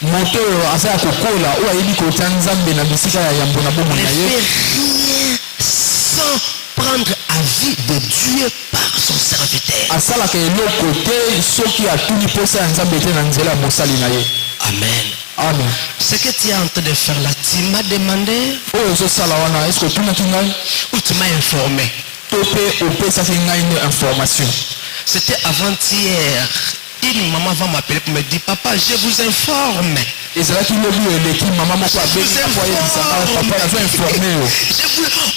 moto oyo aza ya kokola oyo ayebi kotia nzambe na bisika ya yambo na bomoi ne na ye, fait rien sans prendre avis de Dieu par son serviteur. asalaka eloko te soki atuni posa ya nzambe te na nzela ya mosali na ye. Amen. Amen. Ce que tu es en train de faire là, tu m'as demandé oyo ozosala wana eske otunaki ngai ou tu m'as informé. to mpe opesaki ngai une information. C'était avant-hier. Une maman va m'appeler pour me dire, papa, je vous informe. ezalaki lobi eleki mama moko abengi po ayebisaka papa nazo informe yo.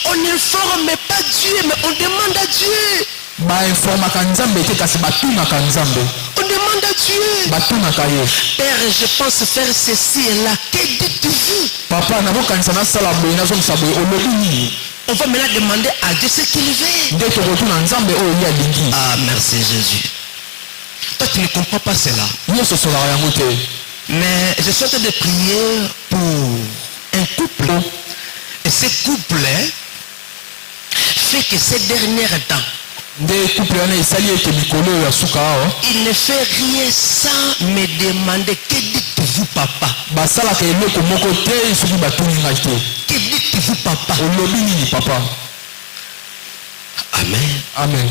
On n'informe pas Dieu, mais on demande à Dieu. bainformaka nzambe te kasi batunaka nzambe, On demande à Dieu. batunaka ye. Père, je pense faire ceci et là. Que dites-vous? papa nakokanisa nasala boye nazongisa boye olobi nini. On va maintenant demander à Dieu ce qu'il veut. nde tokotuna nzambe oyo ye alingi. Ah, merci Jésus. Toi, tu ne comprends pas cela. nyonso osolaka yango te. Mais je suis en train de prier pour un couple. Et ce couple fait que ces derniers temps, nde couple wana esali ete mikolo oyo ya suka awa il ne fait rien sans me demander que dites-vous papa? basalaka eloko moko te soki batuni ngai te. Que dites-vous papa? olobi nini papa. Amen. Amen.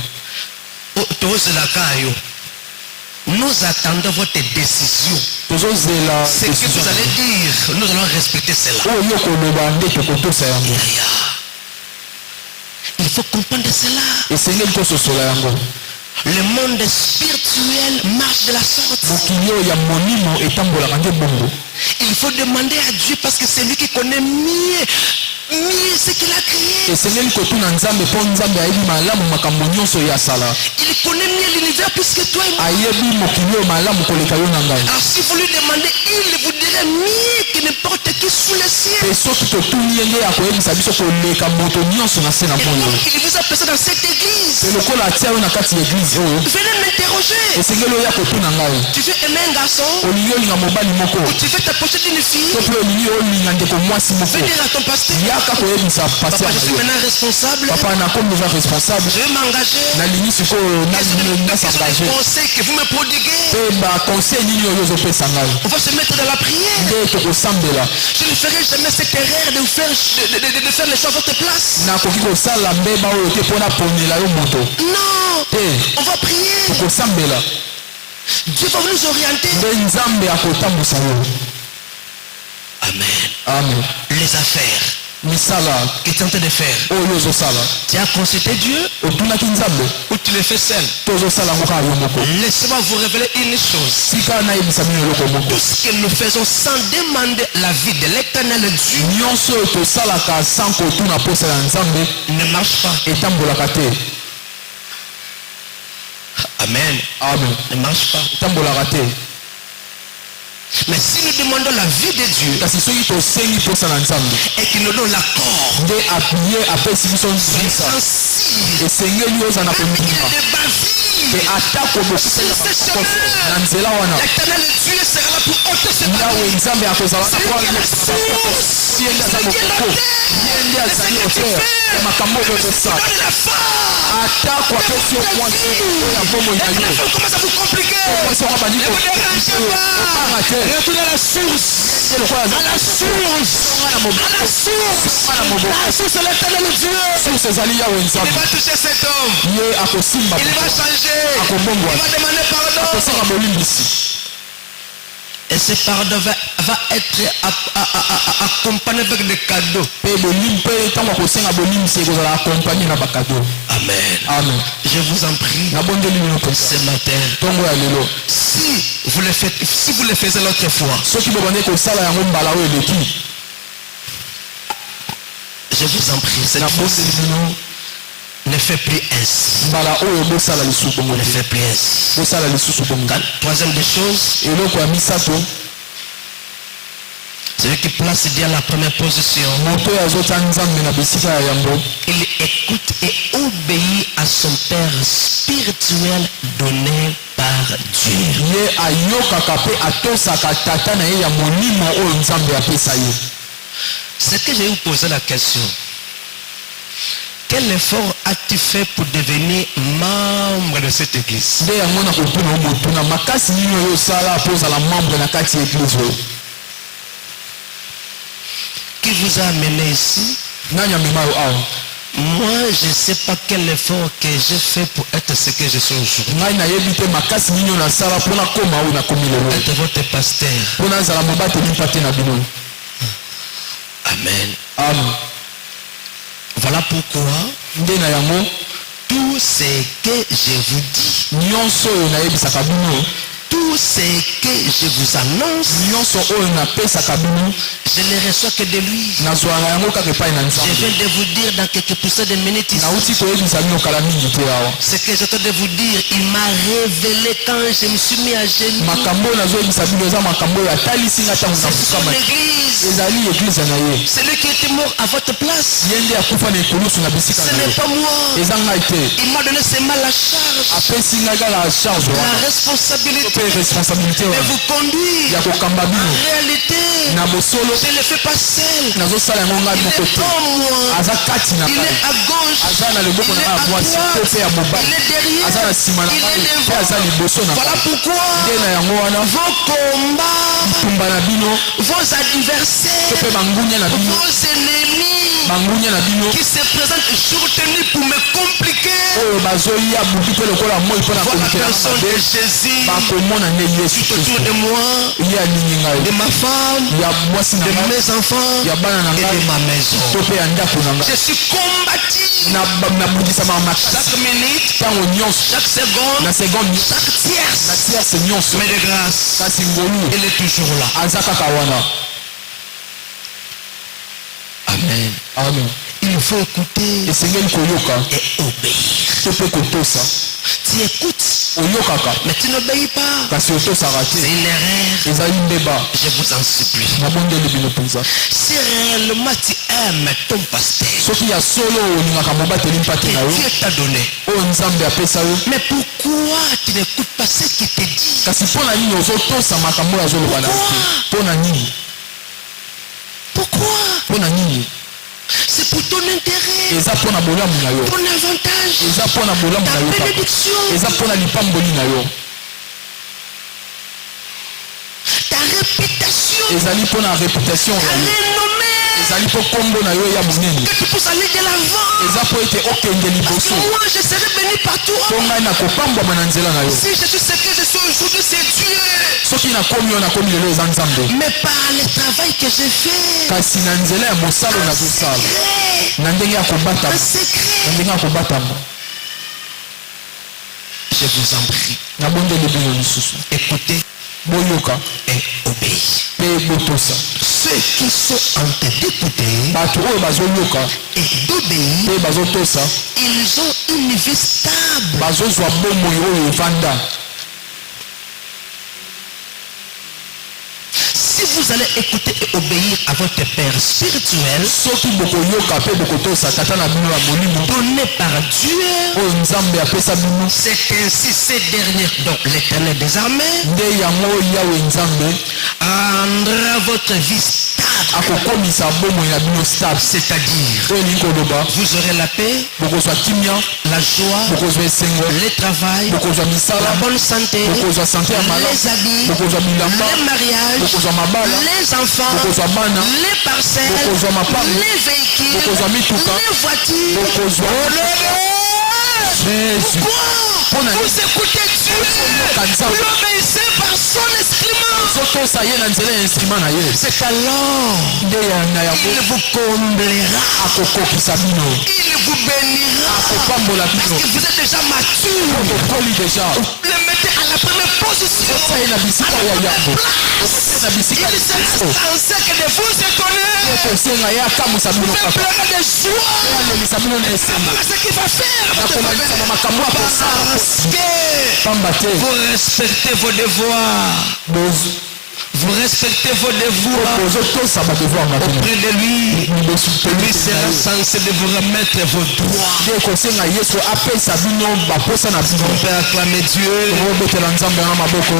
Nous attendons votre décision. tozozela Ce que vous allez dire, nous allons respecter cela. oyo yo koloba nde tokotosa yango. Il faut comprendre cela. esengeli tososola yango. Le monde spirituel marche de la sorte. mokili oyo ya monimo etambolaka nde bongo. Il faut demander à Dieu parce que c'est lui qui connaît mieux ce qu'il a créé. esengeli kotuna nzambe mpo nzambe ayebi malamu makambo nyonso oyo asala. Il connaît mieux l'univers plus que toi et moi. ayebi mokili oyo malamu koleka yo na ngai. Alors si vous lui demandez, il vous dirait mieux que n'importe qui sous le ciel. mpe soki totuni ye nde akoyebisa biso koleka moto nyonso na se na Et moyo. donc il vous a placé dans cette église. mpe lokola atia yo na kati ya eglize oyo Venez m'interroger. esengeli oyo ya kotuna ngai. Tu veux aimer un garçon olingi olinga mobali moko ou tu veux t'approcher d'une fille? to mpe olingi olinga ndeko mwasi moko. Venez dire à ton pasteur. yaka koyebisa Papa, paster je suis na yo. maintenant responsable. papa nakomi deja responsable. Je vais m'engager. nalingi sikoyo Quels sont les nasengage conseils que vous me prodiguez? mpe baconseil nini oyo ozopesa ngai. On va se mettre dans la prière. nde tokosambela. Je ne ferai jamais cette erreur de faire les choses à votre place. nakoki kosala mbeba oyo te mpo naponela yo moto Non. te. On va prier. tokosambela Dieu va nous orienter. nde nzambe akotambusa yo. Amen. amen. Les affaires. misala que tu es en train de faire, oyo ozosala tu as consulté Dieu otunaki nzambe ou tu le fais seul? tozosala ngo kaka yo moko Laissez-moi vous révéler une chose. tika nayebisa bino eloko moko Tout ce que nous faisons sans demander l'avis de l'éternel Dieu nyonso oyo tosalaka sans kotuna posa ya nzambe ne marche pas. etambolaka te. Amen. Amen. Ne marche pas. etambolaka te. Mais si nous demandons l'avis de Dieu kasi soki tosengi posa na nzambe et qu'il nous donne l'accord, nde ye apesi biso nzisa sensible, esengeli ozala na même qu'il kondima est de bavure, ke atako bokokoso na nzela wana l'éternel Dieu sera là pour ôter ce yawe bavure. nzambe akozala na Celui qui est la source, ye nde aza celui qui est la mokoko terre, ye nde azali auteur ya makambo oyo tozosala donne la force. atako apesi yo mwasi oyo ya bomoi na yo On commence à vous compliquer. mwasi oko bandi Ne vous dérangez kopanga pas. te Retournez à la source. ye lokola À la source. À la source. La source, c'est l'éternel Dieu. source ezali yawe Il nzambe va toucher cet homme. ye akosimba Il va changer. akobombwa Il va demander pardon. akosala bolimbisi Et ce pardon va être accompagné avec des cadeaux. mpe bolimbi mpe ntango akosenga bolimbisi ekozala akompagne na bakado. Amen. amen. Je vous en prie nabondeli bino mpenza ce matin. ntongo ya lelo Si vous le faisiez l'autre fois, soki bobandi kosala yango mbala oyo eleki je vous en prie, cette nabondeli fois bino ne fait plus ainsi. mbala oyo bosala lisusu bongo Ne te fait plus ainsi. bosala lisusu bongo te. Troisième des choses, eloko ya misato celui qui place Dieu à la première position, moto oyo azotya nzambe na bisika ya yambo il écoute et obéit à son Père spirituel donné par Dieu. ye ayokaka mpe atosaka tata na ye ya molimo oyo nzambe apesa ye. C'est que j'ai eu posé la question. Quel effort as-tu fait pour devenir membre de cette église? nde yango na kotuna o motuna makasi nini oyo osala mpo ozala membre na kati ya eglize oyo Qui vous a amené ici? nani amema yo awa. Moi, je ne sais pas quel effort que j'ai fait pour être ce que je suis aujourd'hui. ngai nayebi te makasi nini oyo nasala mpo nakóma oyo nakomi lelo Être votre pasteur. mpo nazala mobateli mpa te na bino. Amen. amen. Voilà pourquoi nde na yango tout ce que je vous dis, nyonso oyo nayebisaka bino tout ce que je vous annonce, nyonso oyo napesaka bino je ne reçois que de lui. nazwaka yango kaka epai na Je nzambe. viens de vous dire dans quelques poussées de minutes ici. nauti koyebisa bino kala mingi te awa. Ce que j'entends de vous dire, il m'a révélé quand je me suis mis à genoux. makambo oyo nazoyebisa bino eza makambo oyo atalisi nga ntango C'est son nafukama église. ezali eglize na ye Celui qui était mort à votre place. ye nde akufa na ekulusu na bisika Ce na n'est ye pas moi. eza ngai te Il m'a donné seulement la charge, apesi ngai kaka charge la wana responsabilité mpe responsabilité de wana vous conduire. ya kokamba En bino réalité, na bosolo je ne le fais pas seul. nazosala yango ngai Il moko est te comme moi. aza kati na Il ngai est à gauche. aza na loboko Il na est ngai à ya mwasi to droite. mpe ya mobali Il est derrière. aza na nsima na Il ngai est mpe aza devant. liboso na Voilà ngai pourquoi nde na yango wana vos combats, bitumba na bino vos to adversaires, mpe bangunya na bino vos ennemis bangunya na bino qui se présentent jour et nuit pour me compliquer. oyo bazoya buki mpe lokola moi mpo na Vois la komikela personne mabe de Jésus bakomona nde yesu tout autour kristo de moi, ye alingi ngai de ma femme, ya mwasi na de ngai mes enfants ya bana na et ngai de ma maison. to mpe ya ndako na ngai Je suis combattu nabungisamaka makasi chaque minute, ntango nyonso chaque seconde, na seconde chaque na tierce. tierce nyonso Mais de grâce, kasi ngolu il est toujours là. aza kaka wana. Amen. amen. Il faut écouter esengeli koyoka et obéir. to mpe kotosa Tu écoutes, oyokaka mais tu n'obéis pas. kasi otosaka C'est te une erreur. ezali mbeba. Je vous en supplie. nabondeli bino mpenza Si réellement tu aimes ton pasteur, soki ya solo olingaka mobateli mpa te que na yo Dieu t'a donné, oyo nzambe apesa yo mais pourquoi tu n'écoutes pas ce qu'il te dit? kasi mpo na nini ozotosa makambo oyo azoloba na yo te? mpo na nini? Pourquoi? mpo na nini? C'est pour ton intérêt, eza mpo na bolamu na yo, ton avantage, eza mpo na bolamu na ta yo kaka. bénédiction, eza mpo na lipamboli na yo, ta réputation, ezali mpo na reputation ta na yo, renommée. ezali po kombo na yo ya monene que tu puisses aller de l'avant. eza po ete okende Parce que liboso moi, je serai béni par toi. po ngai nakopambwama na nzela na yo Si je suis ce que je suis aujourd'hui, c'est Dieu. soki nakomi yo nakomi lelo eza nzambe Mais par le travail que j'ai fait, kasi na nzela ya mosala nazosala na ndenge ya un kobatama secret, na ndenge ya kobatama je vous en prie, nabondeli bino lisusu écoutez boyoka et obéissez. mpe botosa Ceux qui sont en train d'écouter bato oyo bazoyoka et d'obéir, mpe bazotosa ils ont une vie stable. bazozwa bomoi oyo evanda Si vous allez écouter et obéir à votre Père spirituel, soki bokoyoka mpe bokotosa tata na bino ya molimo donné par Dieu, oyo nzambe apesa bino c'est ainsi ces derniers, donc l'Éternel des armées, nde yango oyo yawe nzambe rendra votre vie stable. akokomisa bomoi na bino stable C'est-à-dire, oyo elingi koloba vous aurez la paix, bokozwa kimia la joie, bokozwa esengo le travail, bokozwa la misala bonne santé, bokozwa sante ya les malamu habits, bokozwa bilamba les mariages, bokozwa mabala les enfants, bokozwa bana les parcelles, bokozwa mapango les véhicules, bokozwa mituka les voitures. bokozwa Jésus Pourquoi vous écoutez Dieu? Vous l'obéissez par son instrument. zotosa ye na nzela ya instrument na ye C'est alors nde na il yango vous comblera, akokokisa bino il vous bénira. akopambola Parce bino que vous êtes déjà mature. okoli deja Le mettez à la première position. osa ye na bisika ya yambo na bisika Il sera censé que de vous étonner. kosenga ye akamusa bino Vous kaka pleurez de joie. alelisa bino na esengo Parce qu'il va faire. nakomalisa makambo ya kosala Parce que pamba te vous respectez vos devoirs. Vous respectez vos devoirs bozotosa badevoir na bino auprès de lui. liboso Lui sera censé de vous remettre vos droits. nde kosenga yesu apesa bino baposa na bino On peut acclamer Dieu. obetela nzambe na maboko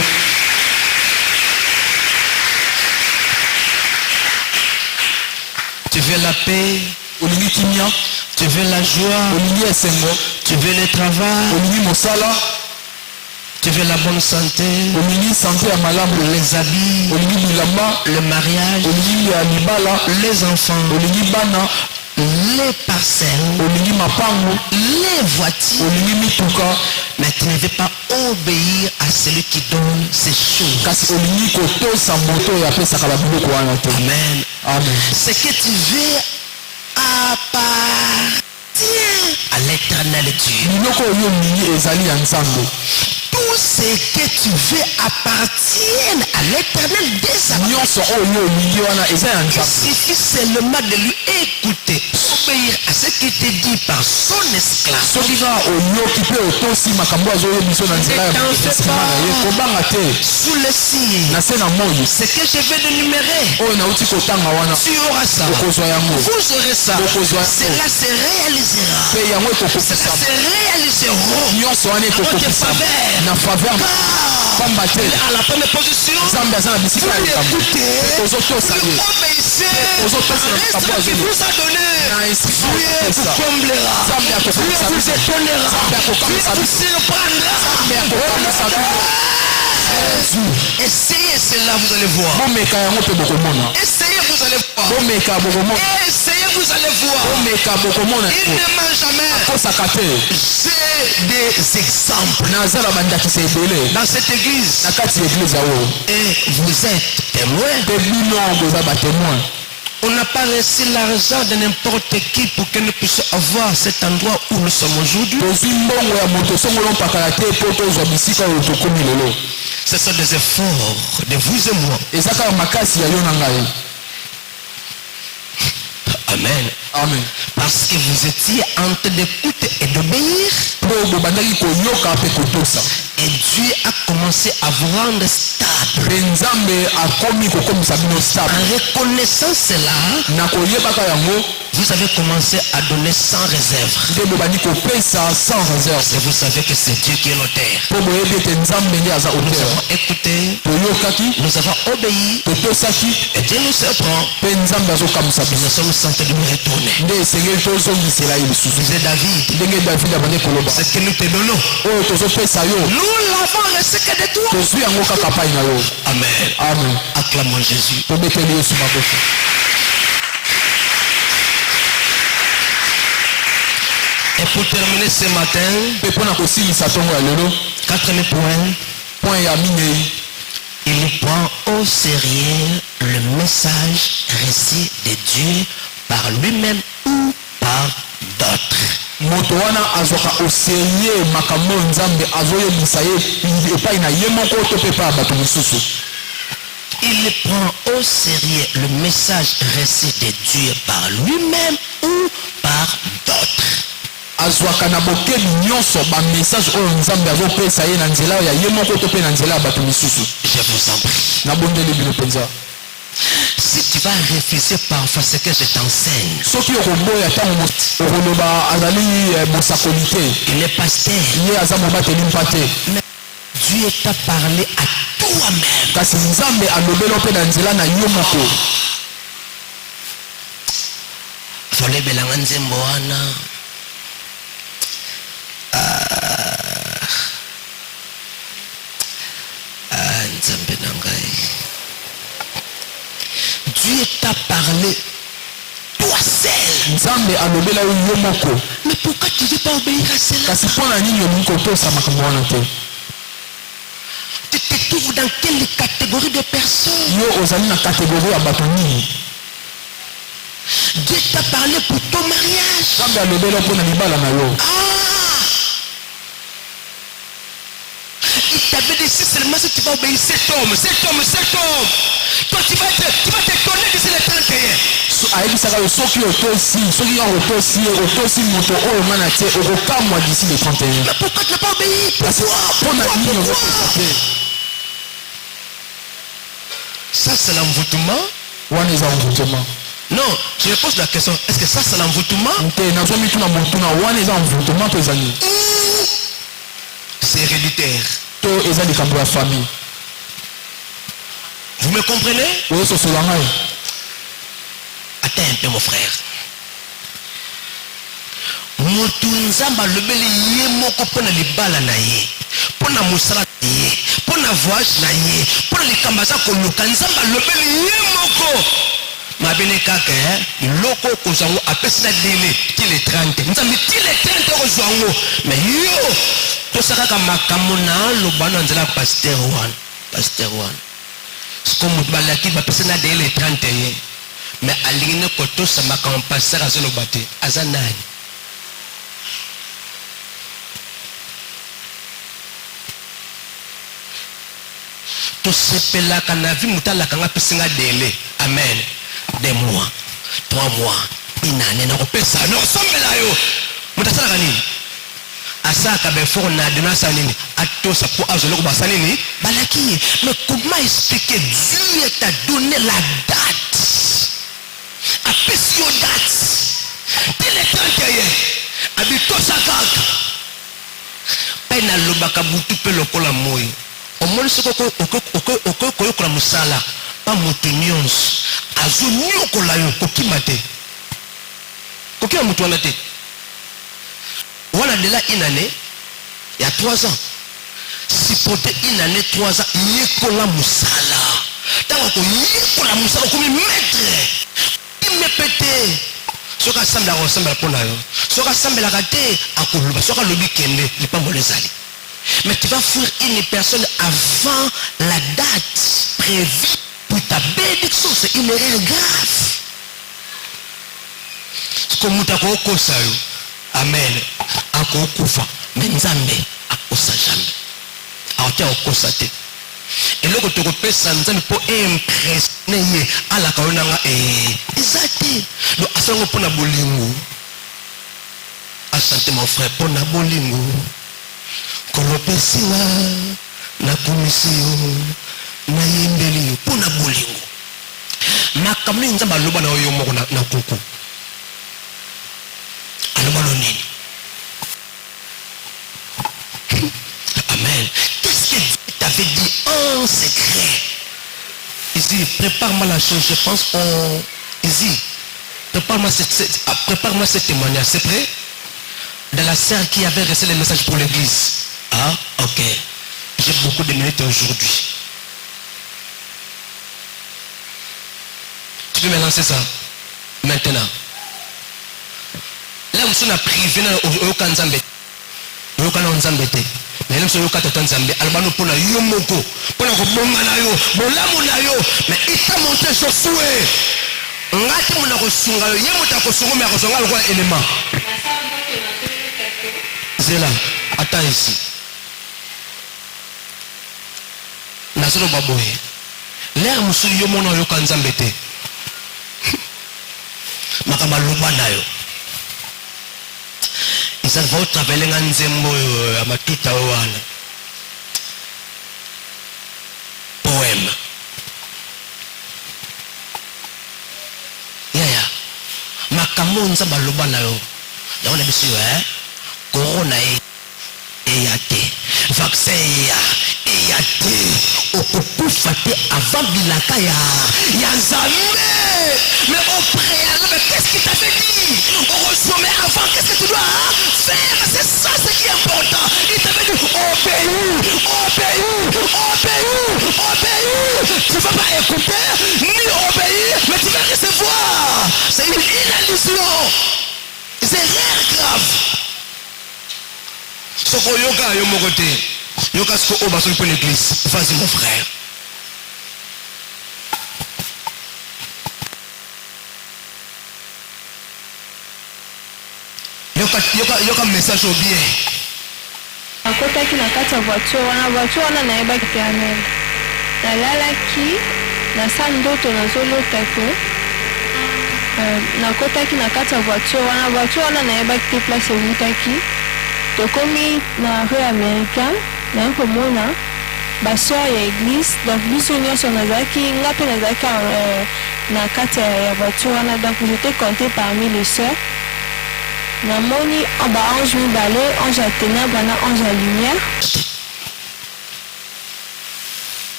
Tu veux la paix, olingi kimia tu veux la joie, olingi esengo tu veux le travail, olingi mosala tu veux la bonne santé, olingi sante ya malamu les habits, olingi bilamba le mariage, olingi ya libala les enfants, olingi bana les parcelles, olingi mapango les voitures. olingi mituka Mais tu ne veux pas obéir à celui qui donne ces choses. kasi olingi kotosa moto oyo apesaka babiloko wana te Amen. amen Ce que tu veux appartient à l'éternel Dieu. biloko oyo olingi ezali ya nzambe Tout ce que tu veux appartient à l'éternel des armées. nyonso oyo olingi wana eza ya Il nzambe suffit seulement de lui écouter, obéir à ce qu'il te dit par son esclave. soki kaka oyoki mpe otosi makambo azoyebi biso na nzela ya esima na ye kobanga te Sous le signe, na se na moi ce que je vais d'énumérer, oyo nauti kotanga wana tu auras ça. okozwa yango Vous aurez ça. Okozwa yango. Cela se réalisera. mpe yango Cela ekokokisama se réaliseront. nyonso wana ekokokisama na faveur pamba te À la première position, nzambe aza na bisika ya vous likambo l'écoutez, ozotosa vous ye obéissez, ozotosa na reste makambo ce qu'il azoli vous a donné. na Dieu instruction vous opesa comblera. nzambe Dieu akokokisa vous biso étonnera. nzambe Dieu akokamisa vous biso surprendra. nzambe akokamisa biso Essayez cela, vous allez voir. bomeka yango mpe bokomona Essayez, vous allez voir. bomeka bokomona Essayez, vous allez voir. bomeka bokomona Il ne ment jamais. kosaka te J'ai des exemples naza na bandakisa ebele dans cette église. na kati ya eglize oyo Et vous êtes témoins. mpe bino boza batémoin On n'a pas reçu l'argent de n'importe qui pour que nous puissions avoir cet endroit où nous sommes aujourd'hui. tozwi mbongo ya moto songolo mpakala te mpo tozwa bisika oyo tokomi lelo Ce sont des efforts de vous et moi. eza kaka makasi ya yo na ngai Amen. amen Parce que vous étiez en train d'écouter et d'obéir. mpo bobandaki koyoka mpe kotosa Et Dieu a commencé à vous rendre stable. mpe nzambe akomi kokomisa bino En stable reconnaissant cela, na koyebaka yango vous avez commencé à donner sans réserve. nde bobandi kopesa sans réserve Et vous savez que c'est Dieu qui est l'auteur. mpo boyebi ete nzambe nde aza Nous auteur avons écouté, toyokaki nous avons obéi, totosaki et Dieu nous surprend. mpe nzambe azokamwisa Nous biso sommes sentis de nous retourner. nde esengeli tozongisela ye lisusu Vous êtes David. ndenge davide abandi koloba Ce que nous te donnons, oyo tozopesa yo nous l'avons reçu que de toi. tozwi yango kaka pai na yo Amen. amen Acclamons Jésus. tobeteli yesu maboko pour terminer ce matin, quatrième point, il prend au sérieux le message reçu de Dieu par lui-même ou par d'autres. Moto wana azoka oseye makambo nzambe azoyebisa ye epai na ye moko to pe pa bato mosusu. Il prend au sérieux le message reçu de Dieu par lui-même ou par d'autres. Azwaka na bokeli nyonso ba message oyo nzambe azopesa ye na nzela ya ye moko to pe na nzela ya bato mosusu. Je vous en prie. Na bondeli bino penza. Si tu vas refuser parfois ce que je t'enseigne, soki okoboya ntango okoloba azali mosakoli te, il est pasteur, ye aza mobateli mpa te, mais Dieu t'a parlé à toi-même. kasi nzambe alobela mpe na nzela na yo moko. Folebelanga nzembo wana nzambe na ngai. Dieu t'a parlé toi seul. Nzambe alobela yo moko. Mais pourquoi tu ne veux pas obéir à cela? Kasi mpona nini olingi kotosa makambo wana te? Tu te trouves dans quelle catégorie de personnes? Yo ozali na catégorie ya bato nini? Dieu t'a parlé pour ton mariage. Nzambe alobela mpona libala na yo. Il t'avait dit si seulement si tu vas obéir cet homme. Toi tu vas t'étonner que c'est le 31. ayebisaka yo soki otosi otosi moto oyo nga na tie okokamwa d'ici le 31. Mais pourquoi tu n'as pas obéi? Mpona nini ozopesa te? Ça c'est l'envoûtement. Wana eza envoûtement. Non, je me pose la question, est-ce que ça c'est l'envoûtement? Te nazwa mituna motuna wana eza envoûtement to ezali? C'est héréditaire. To eza likambo ya famille. Vous me comprenez? oyososola ngai. Attends un peu mon frère. Motu nzamba alobeli ye moko mpona libala na ye, mpona mosala na ye, mpona voyage na ye, mpona likambo aza koluka, nzamba alobeli ye moko. Mabele kaka loko okozwa ngo apesi na dele ti le 30. Nzambe ti le 30 okozwa ngo. Mais yo tosakaka makambo na loba na nzela pasteur one. Siko moto balaki bapesi na dele le 31. Mais alingi ne kotosa makambo pasteur azoloba te. Aza nani? Tosepelaka na vi mutalaka nga pesinga dele. Amen. 2 mois, 3 mois, une année, on peut ça. Non, ça me l'a yo. Mutasala kanini? Asaka before na dena sanini. Atosa pour azolo ko basanini. Balaki. Mais comment expliquer Dieu t'a donné la date? Apesi yo date. Dès le 31. Abito sakaka. Pena lobaka butu pe lokola moi. Omoni soko koyokola musala. Pas moto nyonso. Azo nyokola yo kokima te. Kokima moto wana te. Wana de là une année, il y a 3 ans. Si pote une année, 3 ans, yekola musala. Tango yekola musala comme maître. Il me pété. Soka samba ressemble pour la yo. Soka samba la raté à koluba. Soka lobi kende, il pas les aller. Mais tu vas fuir une personne avant la date prévue. Pour ta bénédiction, c'est une erreur grave. Comme tu as kosa yo. Amen. Ako kufa. Mais nzambe akosa jamais. Aotia okosa te. Et là, tu repères ça, nzambe pour impressionner à la kaonanga exacté. Donc asango pona bolingo. Asante mon frère pona bolingo. Kolopesina na komisio. Na yembeli yo pona bolingo. Makamni nzamba loba na yo moko na kuku. Aloba nini? Amen. Qu'est-ce que Dieu t'avait dit en secret? Ici, prépare-moi la chose, je pense ici, prépare-moi ce témoignage, c'est prêt? De la sœur qui avait reçu le message pour l'église. Ah, ok. J'ai beaucoup de minutes aujourd'hui. Tu peux me lancer ça maintenant. là vous na privé na oyoka nzambe oyoka na nzambe te mais là oyoka tata nzambe albano pona yo moko pona ko bonga na yo bolamu na yo mais ita monter Josué ngati mona ko sunga yo yemo ta ko sunga mais ko sunga lo kwa élément zela attends ici na solo baboye l'air musu yo mona oyoka nzambe te makamba loba na yo ça va travailler en nzembo à ma tout wana poème ya makambo nzamba loba na yo ya na biso corona eyate vaccin eyate okukufa te avant bilaka ya nzambe mais au préalable qu'est-ce qu'il t'avait dit heureusement mais avant qu'est-ce que tu dois faire c'est ça ce qui est important il t'avait dit obéis tu vas pas écouter ni obéir mais tu vas recevoir c'est une illusion c'est erreur grave ce qu'on yoga yo mon côté yoga ce qu'on va sur l'église vas-y mon frère yoka message au bien akotaki na kati ya voiture wana nayebaki te amen nalalaki nasa ndoto nazolota ko nakotaki na kati ya voiture wana nayebaki te place ewutaki tokomi na rue américain naye komona baseur ya église donc biso nyonso nazalaki nga mpe nazalaki na kati ya voiture wana donc j'étais compté parmi les sœurs namoni ange mibale ange ya ténèbre na ange ya lumière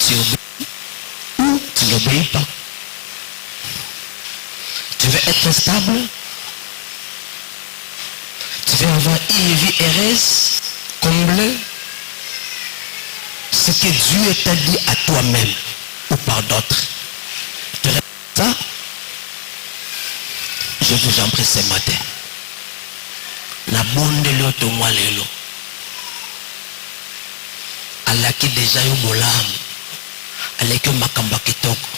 tu obéis ou tu n'obéis pas tu veux être stable tu veux avoir une vie heureuse comblée ce que Dieu t'a dit à toi-même ou par d'autres tu répètes ça je vous en prie ce matin na bonde leo to mwa lelo alaki deja yo bolamu aleki makamba kitoko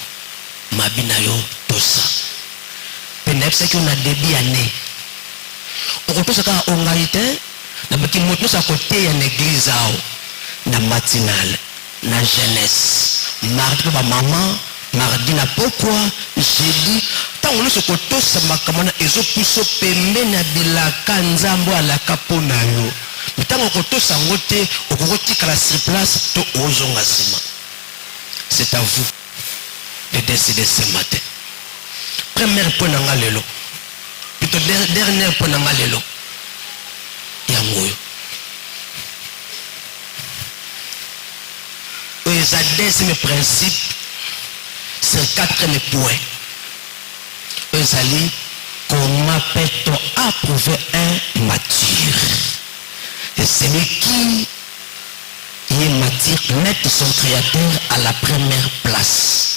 mabina yo tosa penepse ki on a débit année okotosa ka ongaite na baki moto sa côté ya l'église ao na matinale na jeunesse mardi ba maman mardi na pourquoi jeudi tant on se kotosa makamana ezo puso pembe na bilaka nzambo alaka pona yo mitango kotosa ngote okokotika la sur place to ozonga sima c'est à vous de décider ce matin première point na ngalelo plutôt dernière point na ngalelo ya ngoyo les adresses mes principes c'est 4 points. Ezali, comment peut-on approuver un mature? Et celui qui est mature met son créateur à la première place.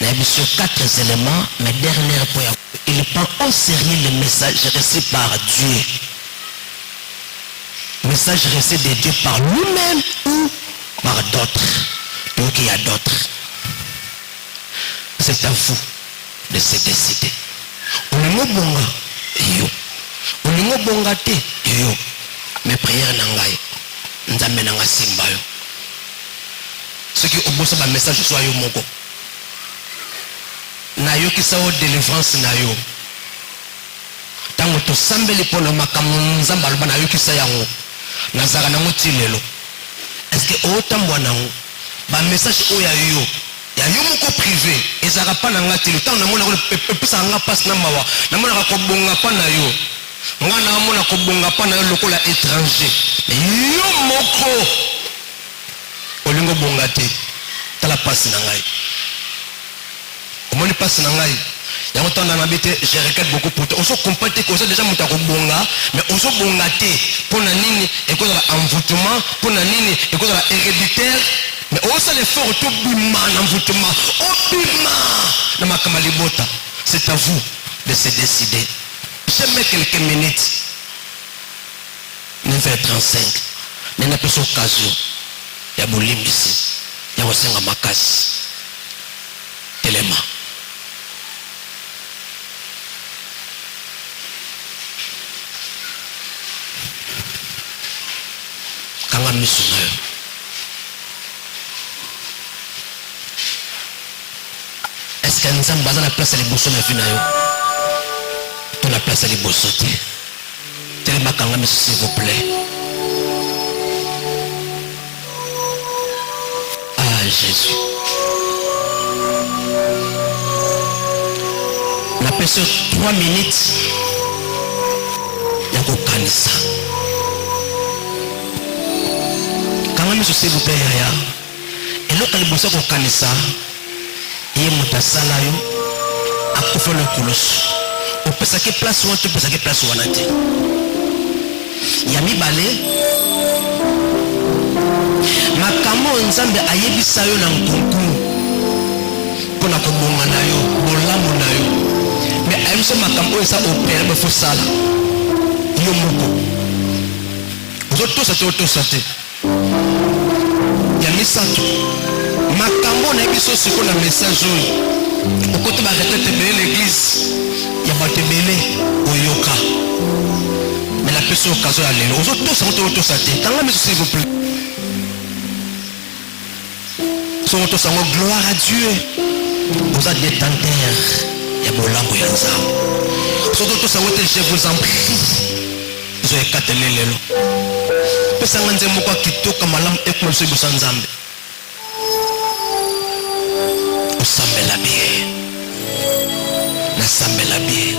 Il y a sur 4 éléments, mais dernier point, il prend au sérieux le message reçu par Dieu. Message reçu de Dieu par lui-même ou par d'autres. Donc il y a d'autres. C'est à vous de se décider. On est bonga, yo. On est bonga te, yo. Mes prières n'angaye. Nzambe nanga simba yo. Ce qui obosa ba message soit yo moko. Na yo ki sao délivrance na yo. Tango to sambeli pona makamu nzamba loba na yo ki sa yango. Nazaka nango tilelo. Est-ce que otambwa nango ba message oya yo. Ya yo moko privé ezaka pa na ngati le temps na mona ko pesa nga passe na mawa na mona ko bonga pa na yo nga na mona ko bonga pa na yo lokola étranger yo moko olingo bonga te tala passe na ngai omoni passe na ngai ya mota na nabité je regrette beaucoup pour toi on se comprend que ça déjà muta ko bonga mais on se bonga te pona nini et quoi la envoûtement pona nini et quoi la héréditaire. Mais on sait l'effort tout bima n'envoûtement, au bima, c'est à vous de se décider. Je mets quelques minutes. 9h35. Je n'ai pas d'occasion. Il y a Boulim ici. Il y a aussi un Makas. Téléma. Quand on a mis son œuvre. Est-ce que nous avons la place à l'ébosson de la vie? Pour la place à l'ébosson. Tellement quand même, s'il vous plaît. Ah, Jésus. On appelle ça 3 minutes. Il y a aucun ça. Quand même, s'il vous plaît, Yaya. Et là, quand il bosse au canissa, il y a un sala à couvrir le colosse. On peut saquer place ou on peut saquer place ou on a dit. Il y a mis balai. Ma camo nzambe ayebi sayo na nkunku. Pour na kobonga na yo, bolamu na yo. Mais ayebi ma camo esa opérer me faut sala. Yo moko. Auto sate. Ya misato. Makambo na biso siko na message oyo. Okote ba retraite de l'église. Ya batebele oyoka. Mais la personne occasion à l'élo. Aux autres sate. Quand la s'il vous plaît. Son auto sango gloire à Dieu. Vous êtes détenteurs. Ya bolango ya nzambe. Son auto sango je vous en prie. Vous avez katelé l'élo. Pesa nganze moko kitoka malamu ekmoso ibusa nzambe. Osambela bien. Nasambela bien.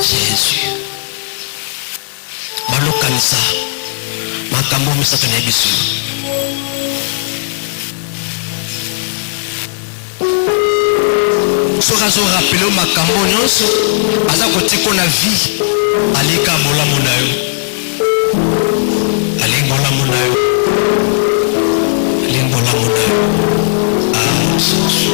Jésus. Balokanisa. Makambo misaka na biso. Soka zo rappeler makambo nyonso aza kotiko na vie. Alika bolamu na yo. Alingola na yo. Ah, Jesus.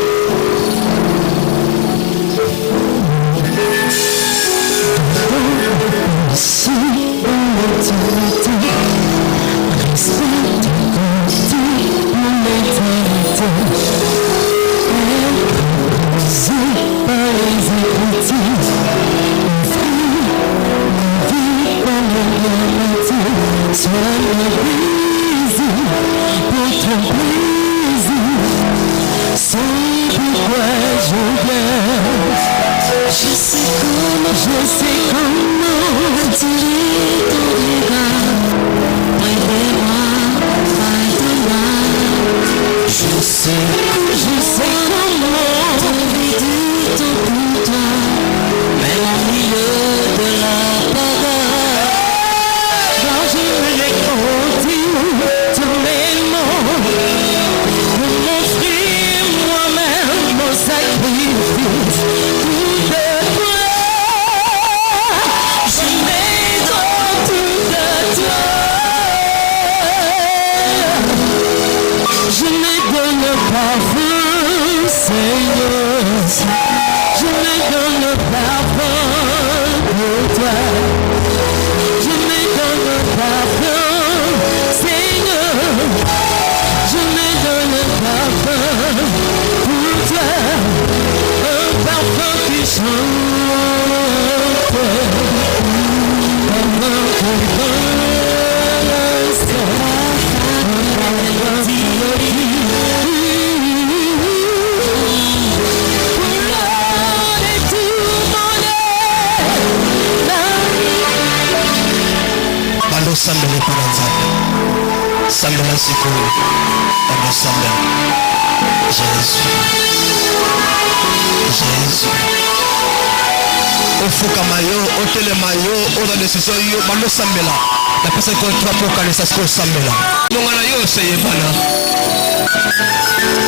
La personne qu'on trouve pour connaître ça, c'est qu'on s'en met là. Mon gars, yo, c'est Yébana.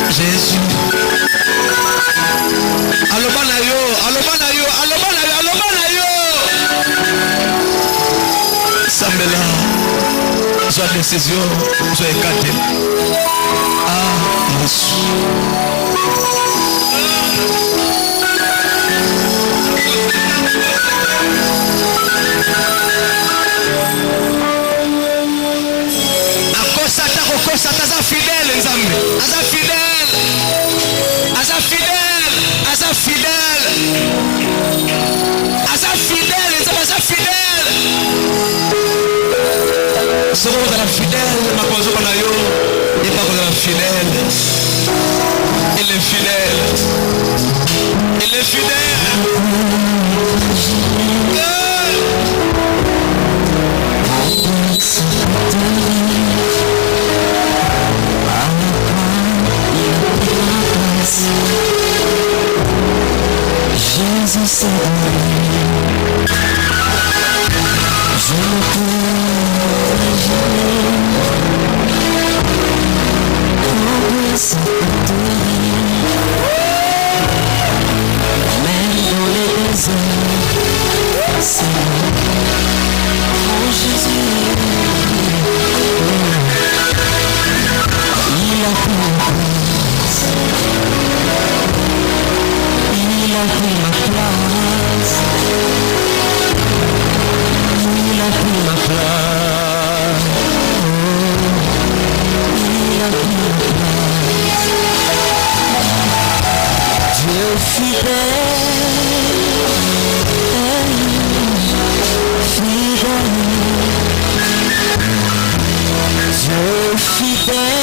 Jésus. Alobana yo. Sambela. Soit décision, soit écarté. Ah, Jésus. Kakatosa aza fidèle nzambe aza fidèle aza fidèle aza fidèle aza fidèle nzambe aza fidèle soko ozala fidèle makonzoko na yo yeba kozala fidèle il est fidèle il est fidèle Jésus s'est donné, je ne pourrai jamais combler sa bonté, même dans les déserts, c'est mon Jésus, il a pris ma place. Il a pris ma place. Il a pris ma place. Il a pris ma place. Dieu fidèle, fidèle. Dieu fidèle.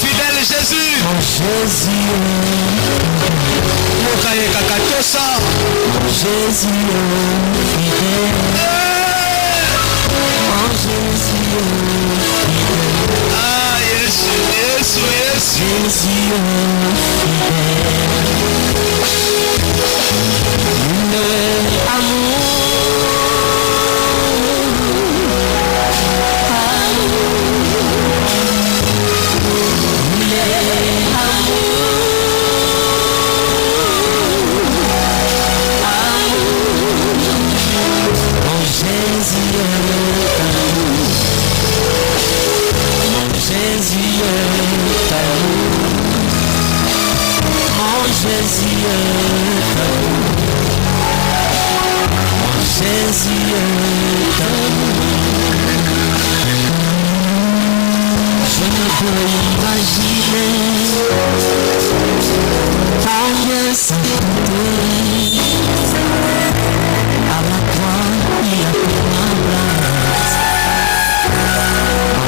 Fidèle Jésus. Mon Jésus. Mokaye kakatosa. Mon Jésus fidèle. Mon Jésus fidèle. Ah, Jésus, Jésus, Jésus. Jésus fidèle. Amour. Je ne peux imaginer combien ça coûterait. À la croix, il a pris ma place.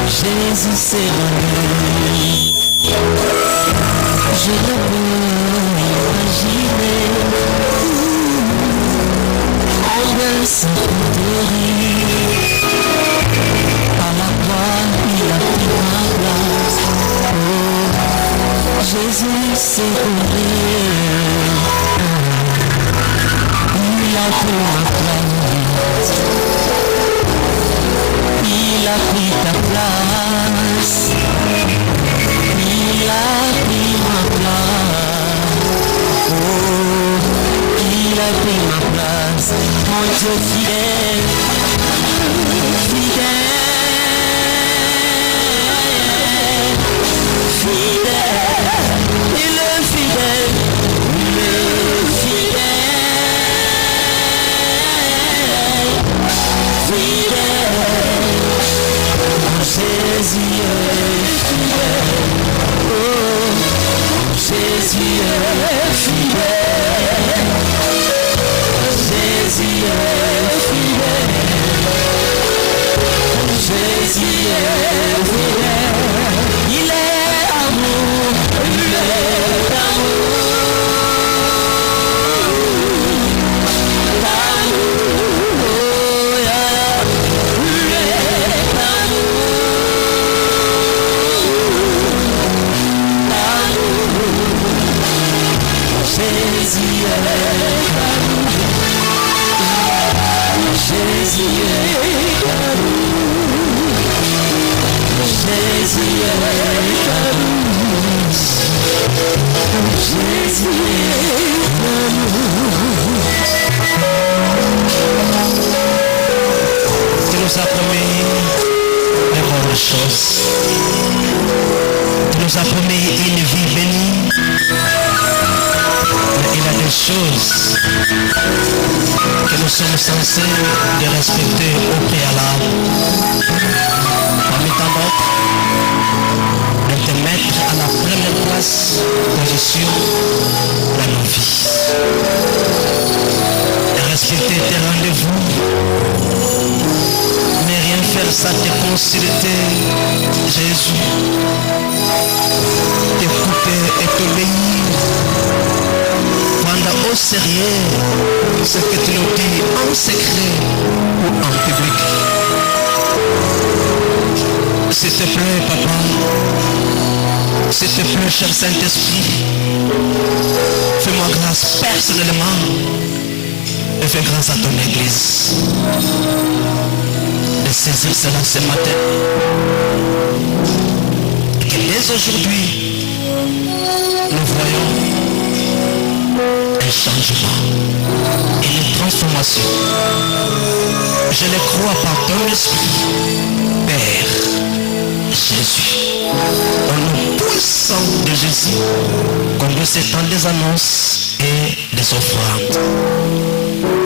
Jésus s'est donné. Je ne peux imaginer combien ça coûterait. À la croix, il a pris ma place. Oh, Jésus s'est donné. Il a pris ma place. Il a pris ta place. Il a pris ma place. Oh, il a pris ma place. Mon Dieu fidèle, fidèle, fidèle. Il est fidèle, il est fidèle, fidèle. Jésus est fidèle. Oh, Jésus est fidèle. Jésus est fidèle. Jésus est fidèle. Il est amour. Il est amour. Amour. Oh, yeah. Il est amour. Jésus est amour. Jésus est amour. Jésus est amour. Jésus est amour. Tu nous as promis de bonnes choses. Tu nous as promis une vie bénie. Mais il y a des choses que nous sommes censés de respecter au préalable. Parmi tant d'autres, de te mettre à la première place, position, la novice. De respecter tes rendez-vous, mais rien faire ça te consulter Jésus. T'écouter et t'obéir. Prendre au sérieux ce que tu nous dis en secret ou en public. S'il te plaît, papa, s'il te plaît, cher Saint-Esprit, fais-moi grâce personnellement et fais grâce à ton Église de saisir cela ce matin. Et que dès aujourd'hui, nous voyons un changement et une transformation. Je le crois par ton esprit, Père Jésus. Dans le nom puissant de Jésus, conduis ces temps des annonces et des offrandes.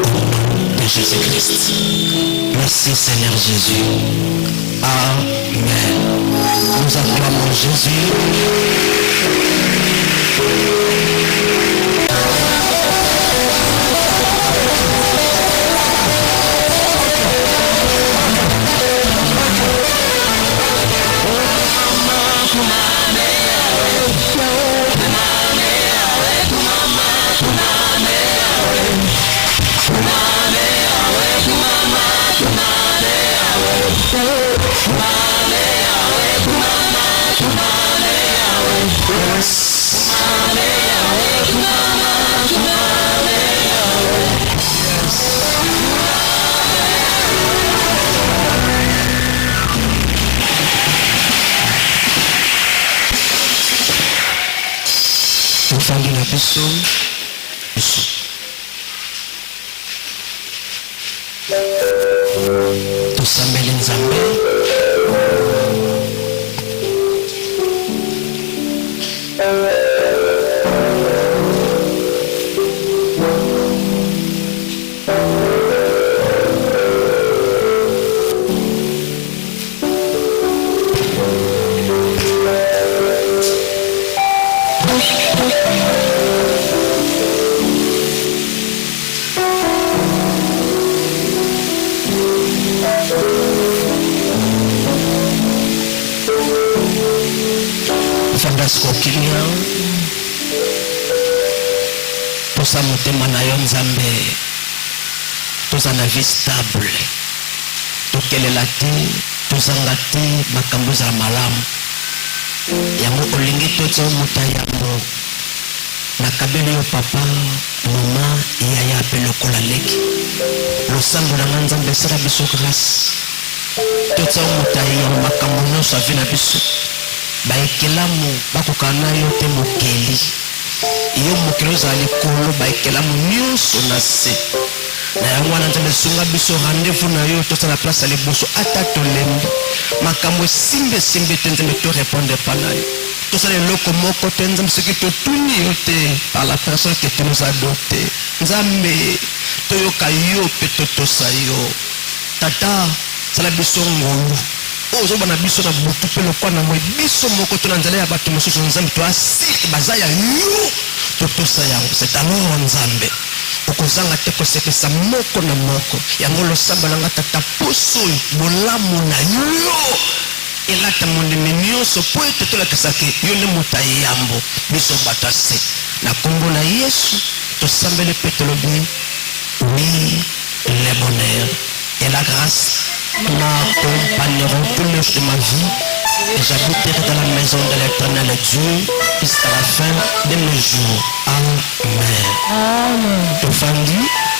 Au nom de Jésus-Christ. Merci Seigneur Jésus. Amen. Nous acclamons Jésus. Tofandi na biso tosambeli Nzambe kokilia tosa motema na yo Nzambe toza na vie stable tokelela te tozanga te makambo ezala malamu yango olingi toza moto yango nakabeli yo papa mama yaya mpe lokola leki losambo na nga Nzambe esala biso grâce toza moto yango makambo nyonso avi na biso baekelamu bakokana yo te mokeli yo mokeli ozala likolo baekelamu nyonso na se na yango wana Nzambe esunga biso rendez-vous na yo tosala place ya liboso ata tolembi makambo esimbesimbi te Nzambe torépondre pa na yo tosala eloko moko te Nzambe soki totuni yo te par la personne que tu nous as doté Nzambe toyoka yo mpe totosa yo tata sala biso ngolu ozobana biso na butu mpe lokwa na moi biso moko to na nzela ya bato mosusu Nzambe toasiki baza ya yo totosa yango c'est alors Nzambe okozanga te kosekesa moko na moko yango losambo nanga tata poso bolamu na yo elata mondimi nyonso po ete tolakisaki yo nde moto yambo biso bato ase na kombo na Yesu tosambeli mpe tolobi oui le bonheur et la grâce m'accompagneront tous les jours de ma vie et j'habiterai dans la maison de l'Éternel Dieu jusqu'à la fin de mes jours. Amen. Amen.